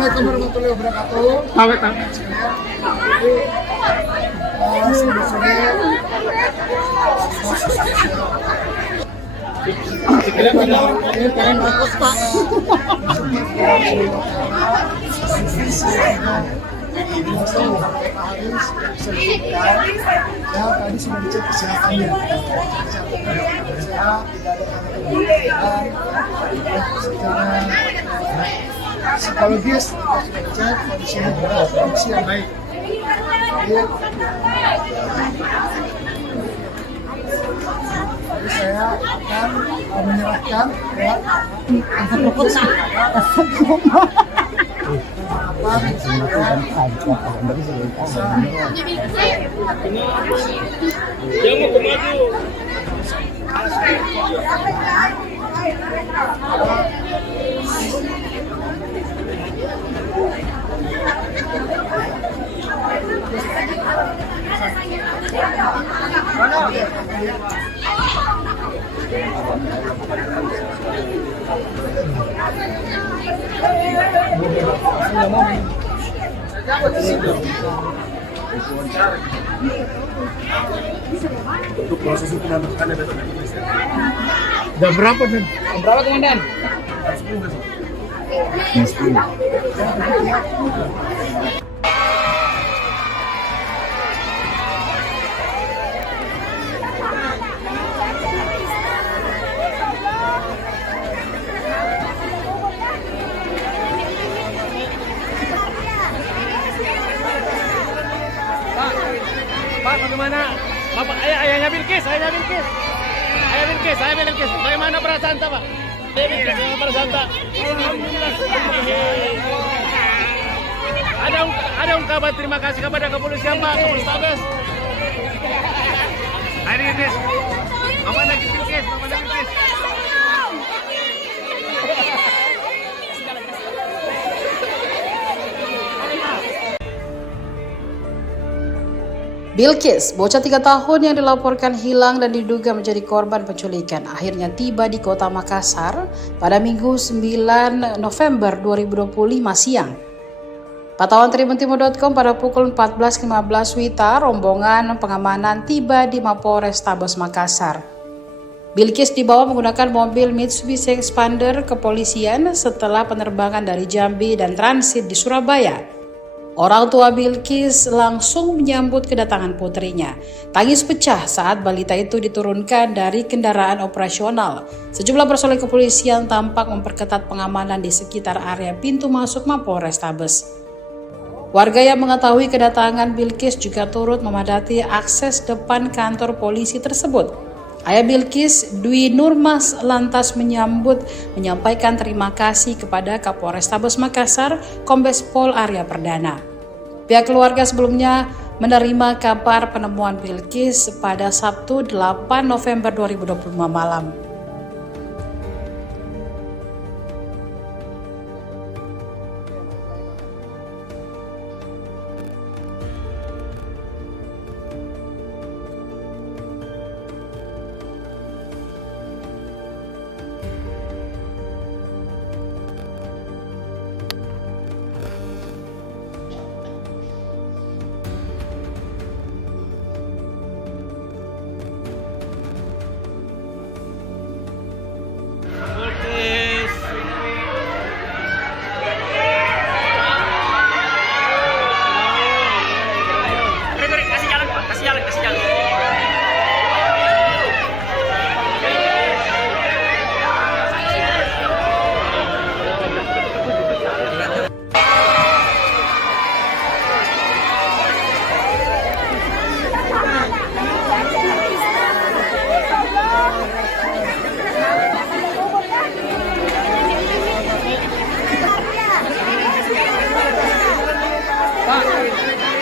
Assalamualaikum warahmatullahi wabarakatuh. Ya, tadi sudah dicek kesehatannya. Sehat, tidak ada secara psikologis sudah dicek kondisinya berat, kondisi yang baik. Jadi saya akan menyerahkan ya Untuk proses hukum yang berkaitan besok. Jam berapa nih? Berapa komandan? Pak, bagaimana? Bapak, ayahnya Bilkis. Bagaimana perasaan Pak? Bagaimana perasaan Pak? Ada ungkapan terima kasih kepada kepolisian Pak, Kapolrestabes. Hari ini Bapak lagi Bilkis. Bilkis, bocah 3 tahun yang dilaporkan hilang dan diduga menjadi korban penculikan, akhirnya tiba di Kota Makassar pada Minggu 9 November 2025 siang. Pantauan tribuntimur.com, pada pukul 14.15 WITA, rombongan pengamanan tiba di Mapolrestabes Makassar. Bilkis dibawa menggunakan mobil Mitsubishi Expander kepolisian setelah penerbangan dari Jambi dan transit di Surabaya. Orang tua Bilkis langsung menyambut kedatangan putrinya. Tangis pecah saat balita itu diturunkan dari kendaraan operasional. Sejumlah personel kepolisian tampak memperketat pengamanan di sekitar area pintu masuk Mapolrestabes. Warga yang mengetahui kedatangan Bilqis juga turut memadati akses depan kantor polisi tersebut. Ayah Bilqis, Dwi Nurmas, lantas menyampaikan terima kasih kepada Kapolrestabes Makassar, Kombes Pol Arya Perdana. Pihak keluarga sebelumnya menerima kabar penemuan Bilqis pada Sabtu 8 November 2025 malam.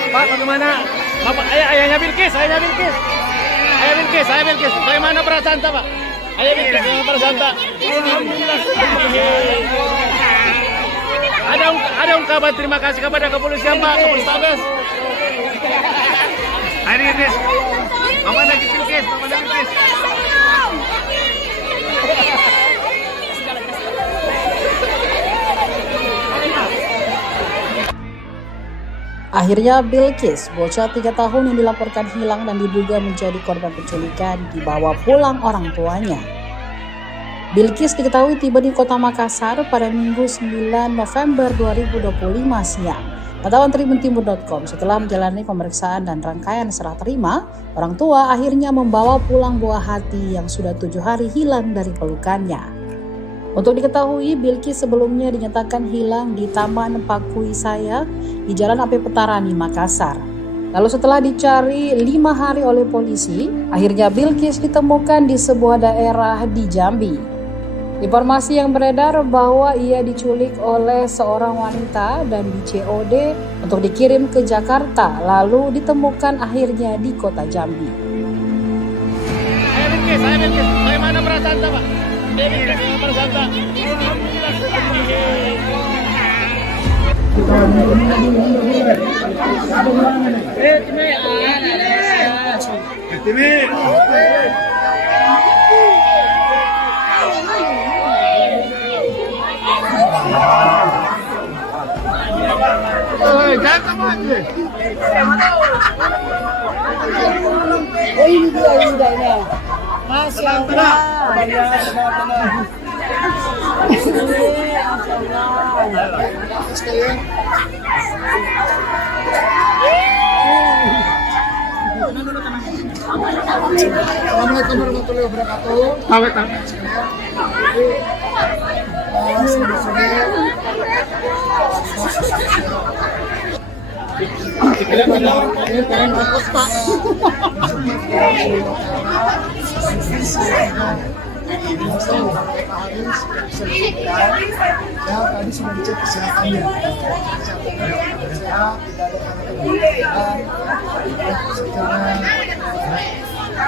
Pak, bagaimana? Bapak, ayahnya Bilqis. Bagaimana perasaan Pak? Ayah Bilqis, bagaimana perasaan Tak? Ada ungkapan terima kasih kepada kepolisian Pak, Kapolrestabes. Ayah Bilqis, Bapak lagi Bilqis. Akhirnya Bilqis, bocah 3 tahun yang dilaporkan hilang dan diduga menjadi korban penculikan, dibawa pulang orang tuanya. Bilqis diketahui tiba di Kota Makassar pada Minggu 9 November 2025 siang. Pantauan tribuntimur.com, setelah menjalani pemeriksaan dan rangkaian serah terima, orang tua akhirnya membawa pulang buah hati yang sudah 7 hari hilang dari pelukannya. Untuk diketahui, Bilqis sebelumnya dinyatakan hilang di Taman Pakui Saya di Jalan AP Petarani, Makassar. Lalu setelah dicari 5 hari oleh polisi, akhirnya Bilqis ditemukan di sebuah daerah di Jambi. Informasi yang beredar bahwa ia diculik oleh seorang wanita dan di COD untuk dikirim ke Jakarta, lalu ditemukan akhirnya di kota Jambi. Ayah Bilqis, bagaimana perasaan Pak? Perasaan Tak? Oh ini dia ini. Masya Allah. Assalamualaikum warahmatullahi wabarakatuh. Ya, tadi sudah dicek kesehatannya. Secara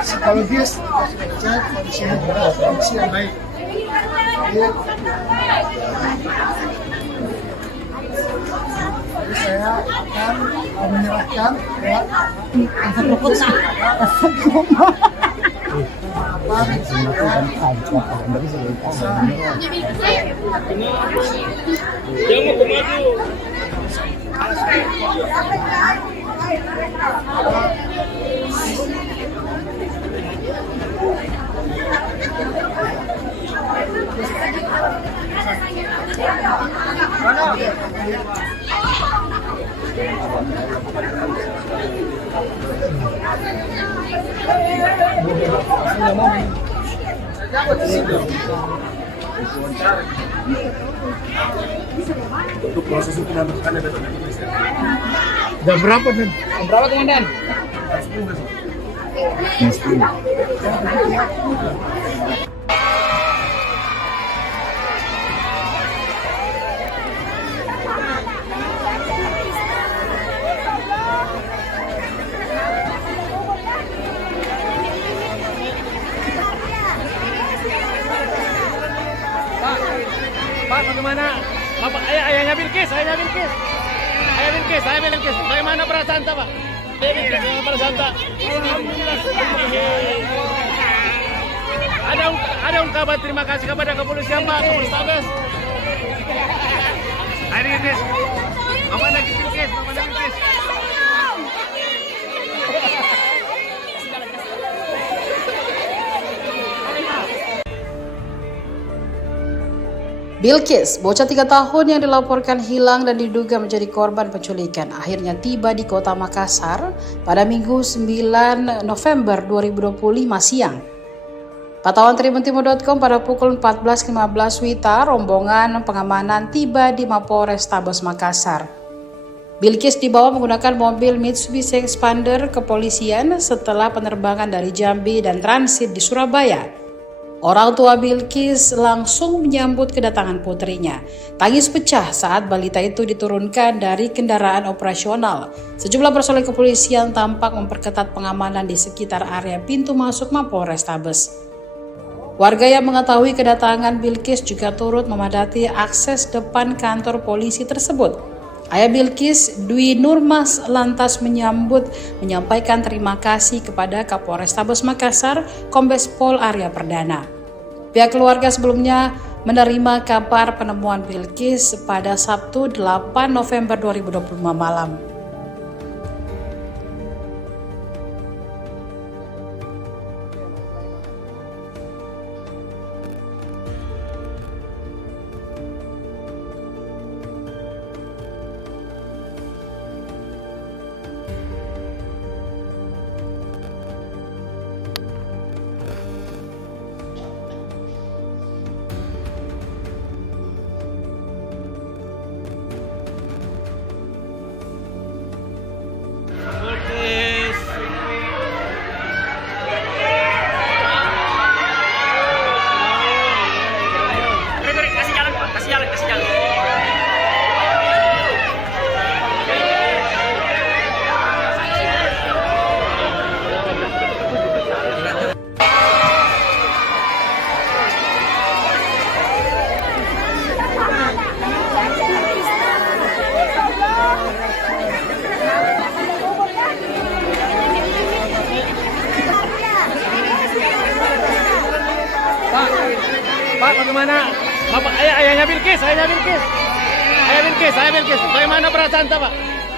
psikologis kita sudah cek kondisinya berat, kondisi yang baik. Jadi saya akan menyerahkan ya diwawancara untuk proses hukum yang berkaitan dengan Indonesia. Jam berapa nih? Berapa komandan? Pak, bagaimana? Bapak, ayahnya Bilkis. Bagaimana perasaan Pak? Bagaimana perasaan Pak? Ada ungkapan terima kasih kepada kepolisian Pak, Kapolrestabes. Hari ini, Bapak lagi Bilkis. Bilkis, bocah 3 tahun yang dilaporkan hilang dan diduga menjadi korban penculikan, akhirnya tiba di kota Makassar pada Minggu 9 November 2025 siang. Pantauan tribuntimur.com pada pukul 14.15 WITA, rombongan pengamanan tiba di Mapolrestabes Makassar. Bilkis dibawa menggunakan mobil Mitsubishi Expander kepolisian setelah penerbangan dari Jambi dan transit di Surabaya. Orang tua Bilkis langsung menyambut kedatangan putrinya. Tangis pecah saat balita itu diturunkan dari kendaraan operasional. Sejumlah personel kepolisian tampak memperketat pengamanan di sekitar area pintu masuk Mapolrestabes. Warga yang mengetahui kedatangan Bilkis juga turut memadati akses depan kantor polisi tersebut. Ayah Bilkis, Dwi Nurmas, lantas menyampaikan terima kasih kepada Kapolrestabes Makassar, Kombes Pol Arya Perdana. Pihak keluarga sebelumnya menerima kabar penemuan Bilkis pada Sabtu 8 November 2025 malam. Kasih jalan. Pak, bagaimana? Bapak, ayahnya Bilkis. Bagaimana perasaan Pak?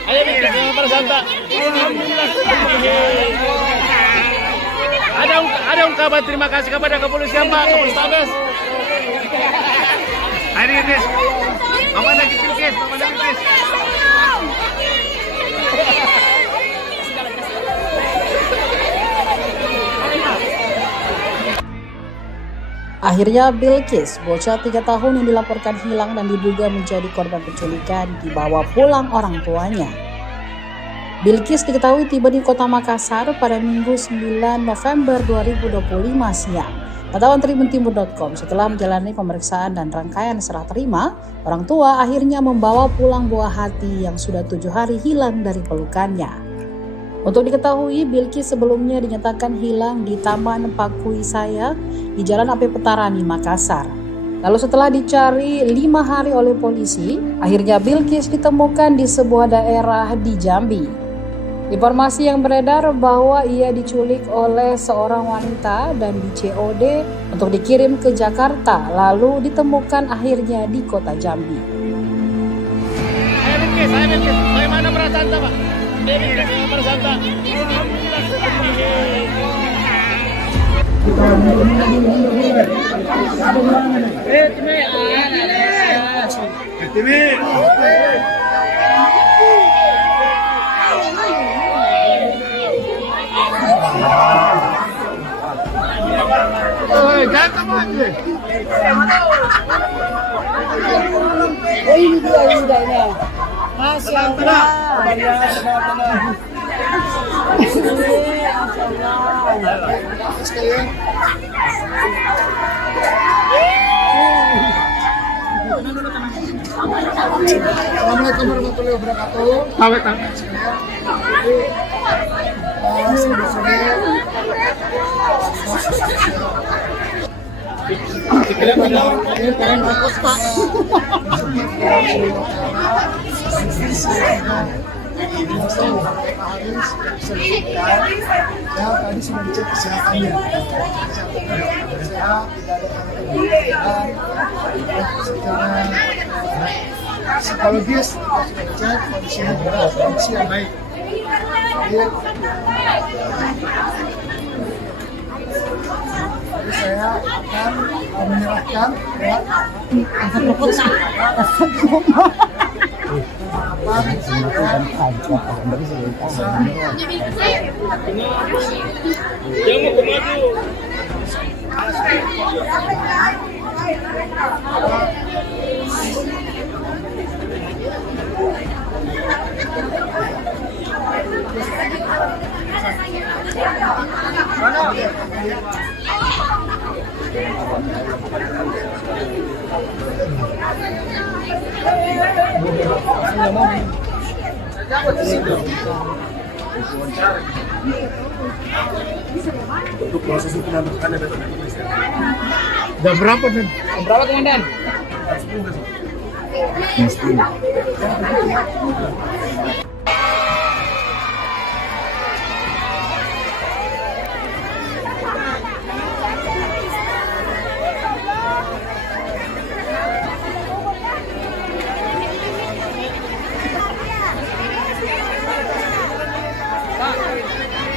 Ayah Bilkis, bagaimana perasaan Pak? Ada ungkapan terima kasih kepada kepolisian Pak, Kapolrestabes. Hari ini, Bapak lagi Bilkis. Akhirnya Bilkis, bocah 3 tahun yang dilaporkan hilang dan diduga menjadi korban penculikan, dibawa pulang orang tuanya. Bilkis diketahui tiba di kota Makassar pada Minggu 9 November 2025 siang. Pantauan tribuntimur.com, setelah menjalani pemeriksaan dan rangkaian serah terima, orang tua akhirnya membawa pulang buah hati yang sudah 7 hari hilang dari pelukannya. Untuk diketahui, Bilkis sebelumnya dinyatakan hilang di Taman Pakuisaya di Jalan AP Petarani, Makassar. Lalu setelah dicari 5 hari oleh polisi, akhirnya Bilkis ditemukan di sebuah daerah di Jambi. Informasi yang beredar bahwa ia diculik oleh seorang wanita dan di-COD untuk dikirim ke Jakarta, lalu ditemukan akhirnya di kota Jambi. Ayah Bilkis, bagaimana perasaan Pak? Bagaimana perasaan Pak? Oh, ini dia. Masya Allah. Sekalian. Assalamualaikum warahmatullahi wabarakatuh. Ya, tadi sudah dicek kesehatannya. Sehat, tidak ada secara psikologis sudah dicek kondisinya berat, kondisi yang baik. Jadi saya akan menyerahkan ya, Untuk proses hukum yang bertanya besok di kepolisian. jam berapa nih? Berapa komandan?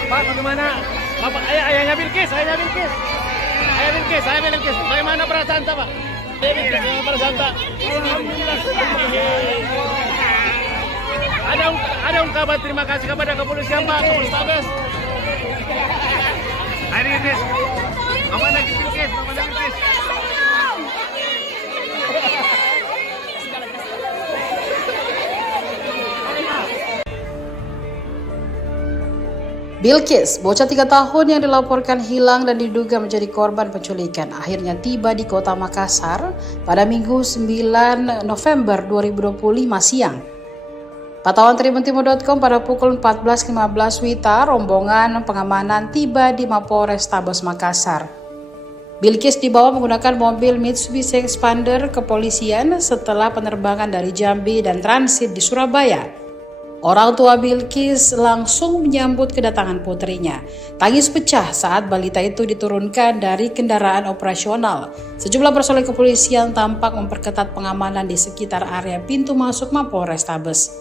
Pak, bagaimana? Bapak, ayahnya Bilkis. Bagaimana perasaan Pak? Bagaimana perasaan Pak? Alhamdulillah. Ada ungkapan terima kasih kepada kepolisian Pak, Kapolrestabes. Hari ini, apa lagi Bilkis? Bilkis, bocah 3 tahun yang dilaporkan hilang dan diduga menjadi korban penculikan, akhirnya tiba di kota Makassar pada Minggu 9 November 2025 siang. Pantauan tribuntimur.com pada pukul 14.15 WITA, rombongan pengamanan tiba di Mapolrestabes Makassar. Bilkis dibawa menggunakan mobil Mitsubishi Expander kepolisian setelah penerbangan dari Jambi dan transit di Surabaya. Orang tua Bilkis langsung menyambut kedatangan putrinya. Tangis pecah saat balita itu diturunkan dari kendaraan operasional. Sejumlah personel kepolisian tampak memperketat pengamanan di sekitar area pintu masuk Mapolrestabes.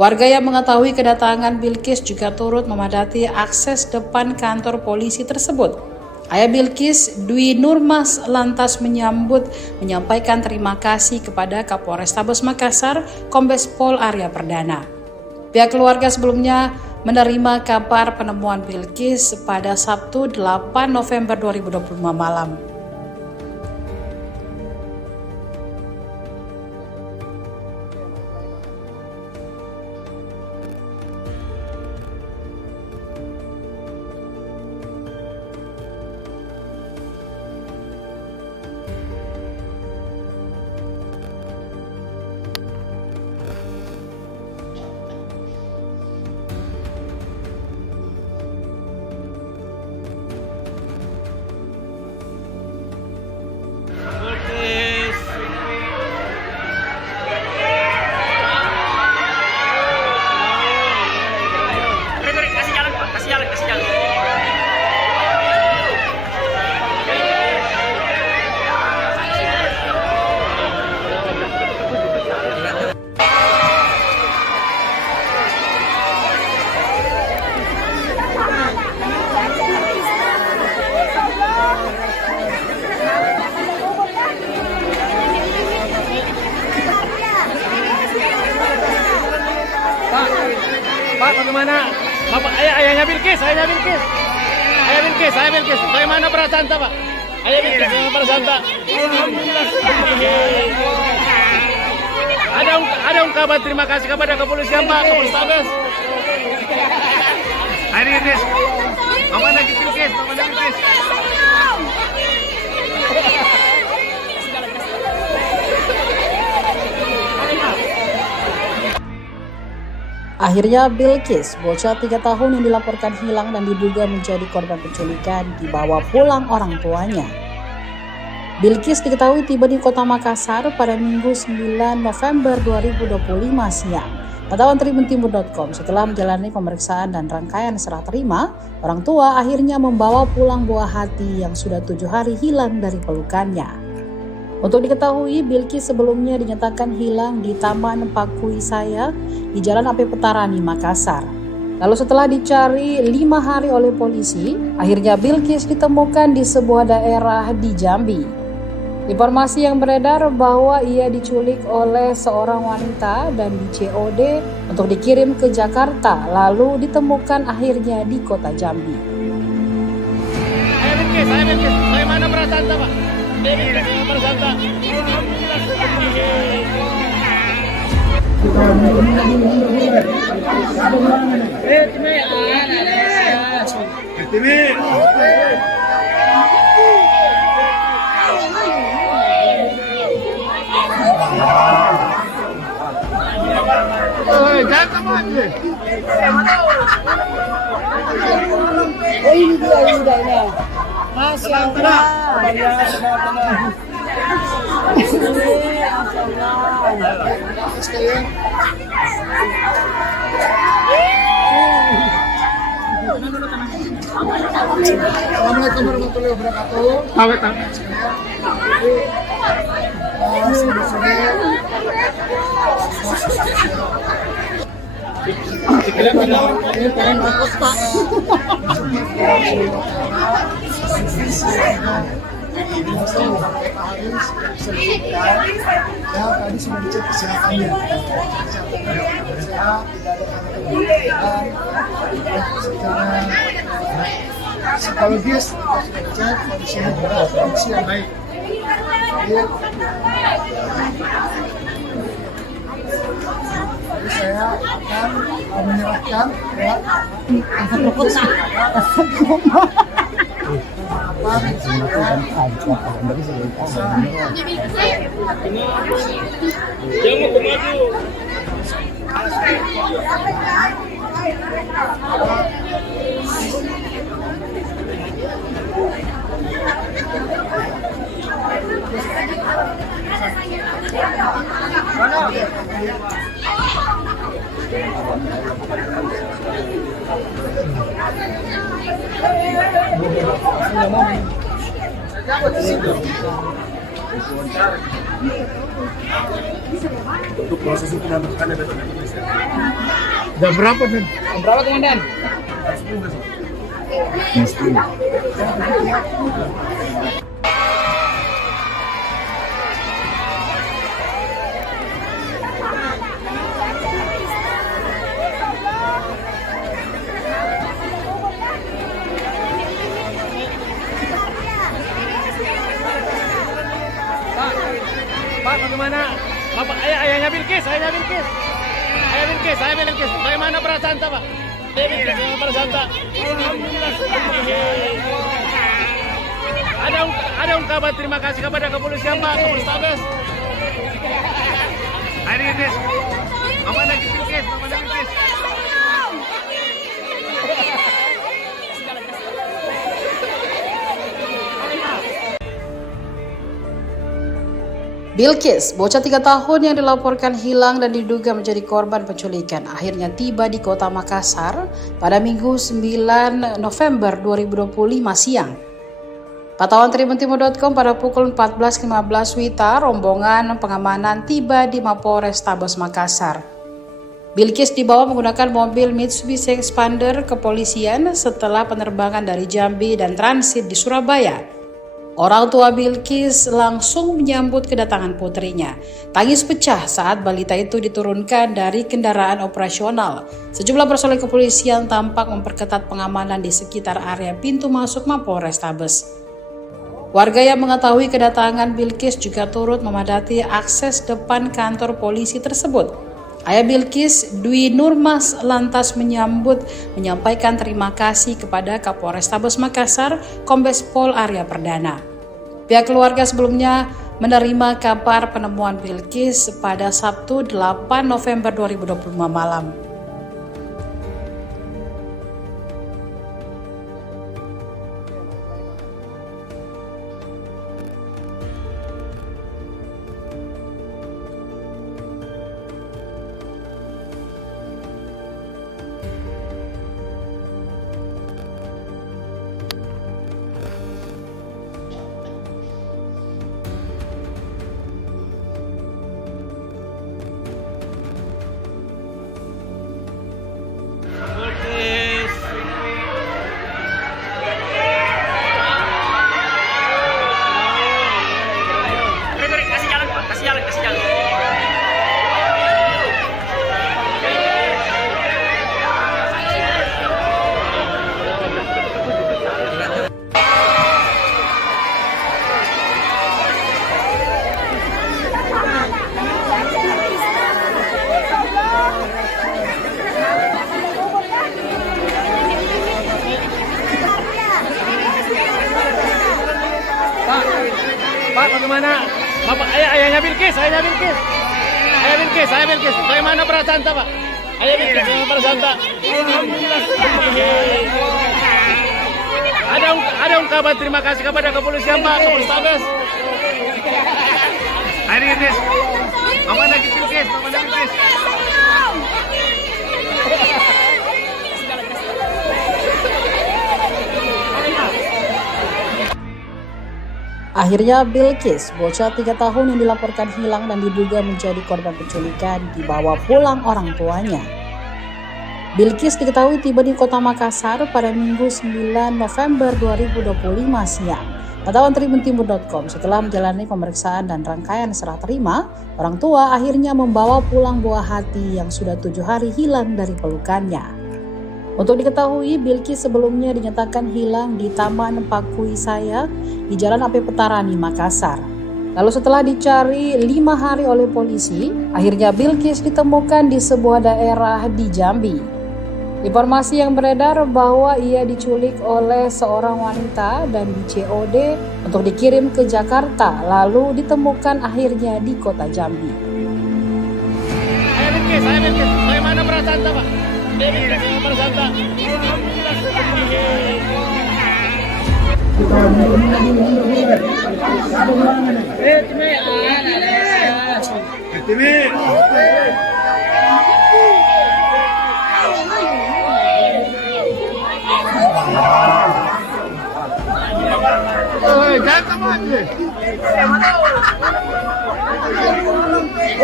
Warga yang mengetahui kedatangan Bilkis juga turut memadati akses depan kantor polisi tersebut. Ayah Bilkis, Dwi Nurmas, lantas menyampaikan terima kasih kepada Kapolrestabes Makassar, Kombes Pol Arya Perdana. Pihak keluarga sebelumnya menerima kabar penemuan Bilkis pada Sabtu 8 November 2025 malam. Pak, bagaimana? Bapak, ayahnya Bilkis. Bagaimana perasaan Pak? Ayo Bilkis, para Santa. Ada ungkapan terima kasih kepada kepolisian Pak, Kapolrestabes. Hari ini, Bapak lagi Bilkis, Bapak lagi Bilkis. Akhirnya Bilkis, bocah 3 tahun yang dilaporkan hilang dan diduga menjadi korban penculikan, dibawa pulang orang tuanya. Bilkis diketahui tiba di Kota Makassar pada Minggu 9 November 2025 siang. Pantauan tribuntimur.com, setelah menjalani pemeriksaan dan rangkaian serah terima, orang tua akhirnya membawa pulang buah hati yang sudah 7 hari hilang dari pelukannya. Untuk diketahui, Bilkis sebelumnya dinyatakan hilang di Taman Pakuwisaya di Jalan AP Petarani, Makassar. Lalu setelah dicari 5 hari oleh polisi, akhirnya Bilkis ditemukan di sebuah daerah di Jambi. Informasi yang beredar bahwa ia diculik oleh seorang wanita dan di COD untuk dikirim ke Jakarta, lalu ditemukan akhirnya di kota Jambi. Ayo Bilkis, bagaimana perasaan Pak? Ayo Bilkis, para Santa. Oh, ini dia ini. Masya Allah. Assalamualaikum warahmatullahi wabarakatuh. Ya, tadi sudah dicek kesehatannya. Secara psikologis kita sudah cek kondisinya dalam kondisi yang baik. Jadi saya akan menyerahkan ya Untuk proses itu ada besok. jam berapa nih? Berapa komandan? Pak, bagaimana? Bapak, ayahnya Bilkis, ayahnya Bilkis. Ayah Bilkis, bagaimana perasaan Pak? Ayo Bilkis, para Santa. Ada ungkapan terima kasih kepada kepolisian Pak, Kapolrestabes. Hari ini, Bapak lagi Bilkis, Bapak lagi Bilkis. Bilkis, bocah 3 tahun yang dilaporkan hilang dan diduga menjadi korban penculikan, akhirnya tiba di Kota Makassar pada Minggu 9 November 2025 siang. Pantauan tribuntimur.com pada pukul 14.15 WITA, rombongan pengamanan tiba di Mapolrestabes Makassar. Bilkis dibawa menggunakan mobil Mitsubishi Expander kepolisian setelah penerbangan dari Jambi dan transit di Surabaya. Orang tua Bilkis langsung menyambut kedatangan putrinya. Tangis pecah saat balita itu diturunkan dari kendaraan operasional. Sejumlah personel kepolisian tampak memperketat pengamanan di sekitar area pintu masuk Mapolrestabes. Warga yang mengetahui kedatangan Bilqis juga turut memadati akses depan kantor polisi tersebut. Ayah Bilqis, Dwi Nurmas, lantas menyampaikan terima kasih kepada Kapolrestabes Makassar, Kombes Pol Arya Perdana. Pihak keluarga sebelumnya menerima kabar penemuan Bilqis pada Sabtu 8 November 2025 malam. Kasih jalan. Pak, bagaimana? Bapak, ayahnya Bilqis. Bagaimana perasaan Pak? Ayah Bilqis, bagaimana perasaan Tak? Alhamdulillah. Ada ungkapan terima kasih kepada kepolisian Pak, Kapolrestabes. Ayah Bilqis, bagaimana Bilqis? Akhirnya Bilqis, bocah 3 tahun yang dilaporkan hilang dan diduga menjadi korban penculikan, dibawa pulang orang tuanya. Bilqis diketahui tiba di Kota Makassar pada Minggu 9 November 2025 siang. Pantauan tribuntimur.com, setelah menjalani pemeriksaan dan rangkaian serah terima, orang tua akhirnya membawa pulang buah hati yang sudah 7 hari hilang dari pelukannya. Untuk diketahui, Bilqis sebelumnya dinyatakan hilang di Taman Pakui Saya di Jalan AP Petarani, Makassar. Lalu setelah dicari 5 hari oleh polisi, akhirnya Bilqis ditemukan di sebuah daerah di Jambi. Informasi yang beredar bahwa ia diculik oleh seorang wanita dan di COD untuk dikirim ke Jakarta, lalu ditemukan akhirnya di kota Jambi. Ayah Bilqis, bagaimana perasaan Pak? Perasaan Tak? Oh,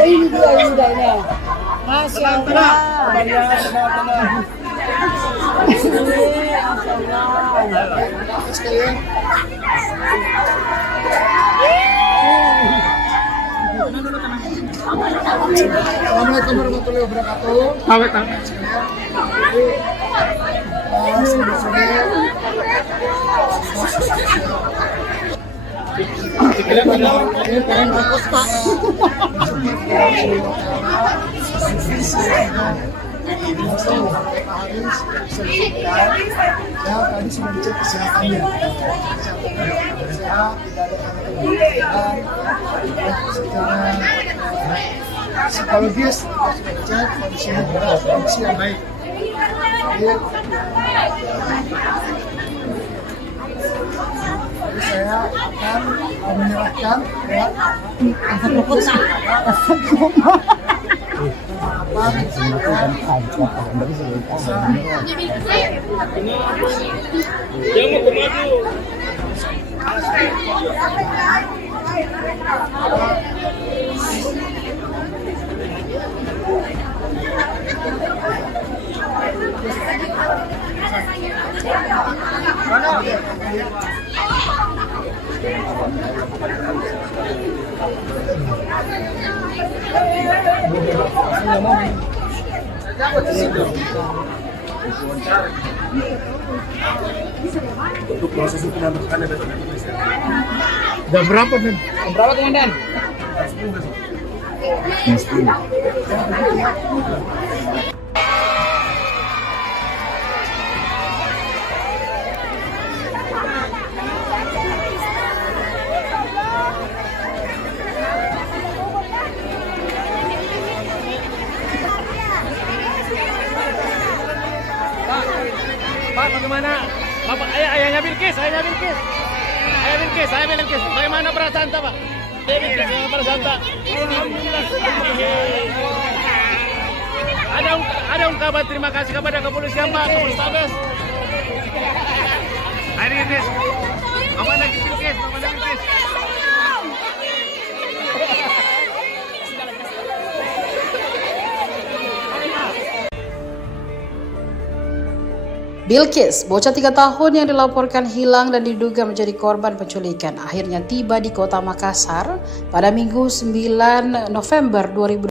ini dia ini. Masya Allah. Assalamualaikum warahmatullahi wabarakatuh. Ya, tadi sudah dicek kesehatannya. Sehat, tidak ada secara psikologis sudah dicek kondisinya berat, kondisi yang baik. Jadi saya akan menyerahkan ya Untuk proses hukum yang bertanya dari Indonesia. Jam berapa nih? Berapa komandan? Pak, bagaimana? Bapak, ayahnya Bilkis, ayahnya Bilkis. Ayah Bilkis, ayah Bilkis. Bagaimana perasaan tak, Pak? Ayah Bilkis, bagaimana perasaan tak? Ada ungkapan terima kasih kepada kepolisian, Pak, Kapolrestabes. Ayah Bilkis. Bapak lagi Bilkis, Bapak lagi Bilkis. Bilkis, bocah 3 tahun yang dilaporkan hilang dan diduga menjadi korban penculikan, akhirnya tiba di kota Makassar pada Minggu 9 November 2020.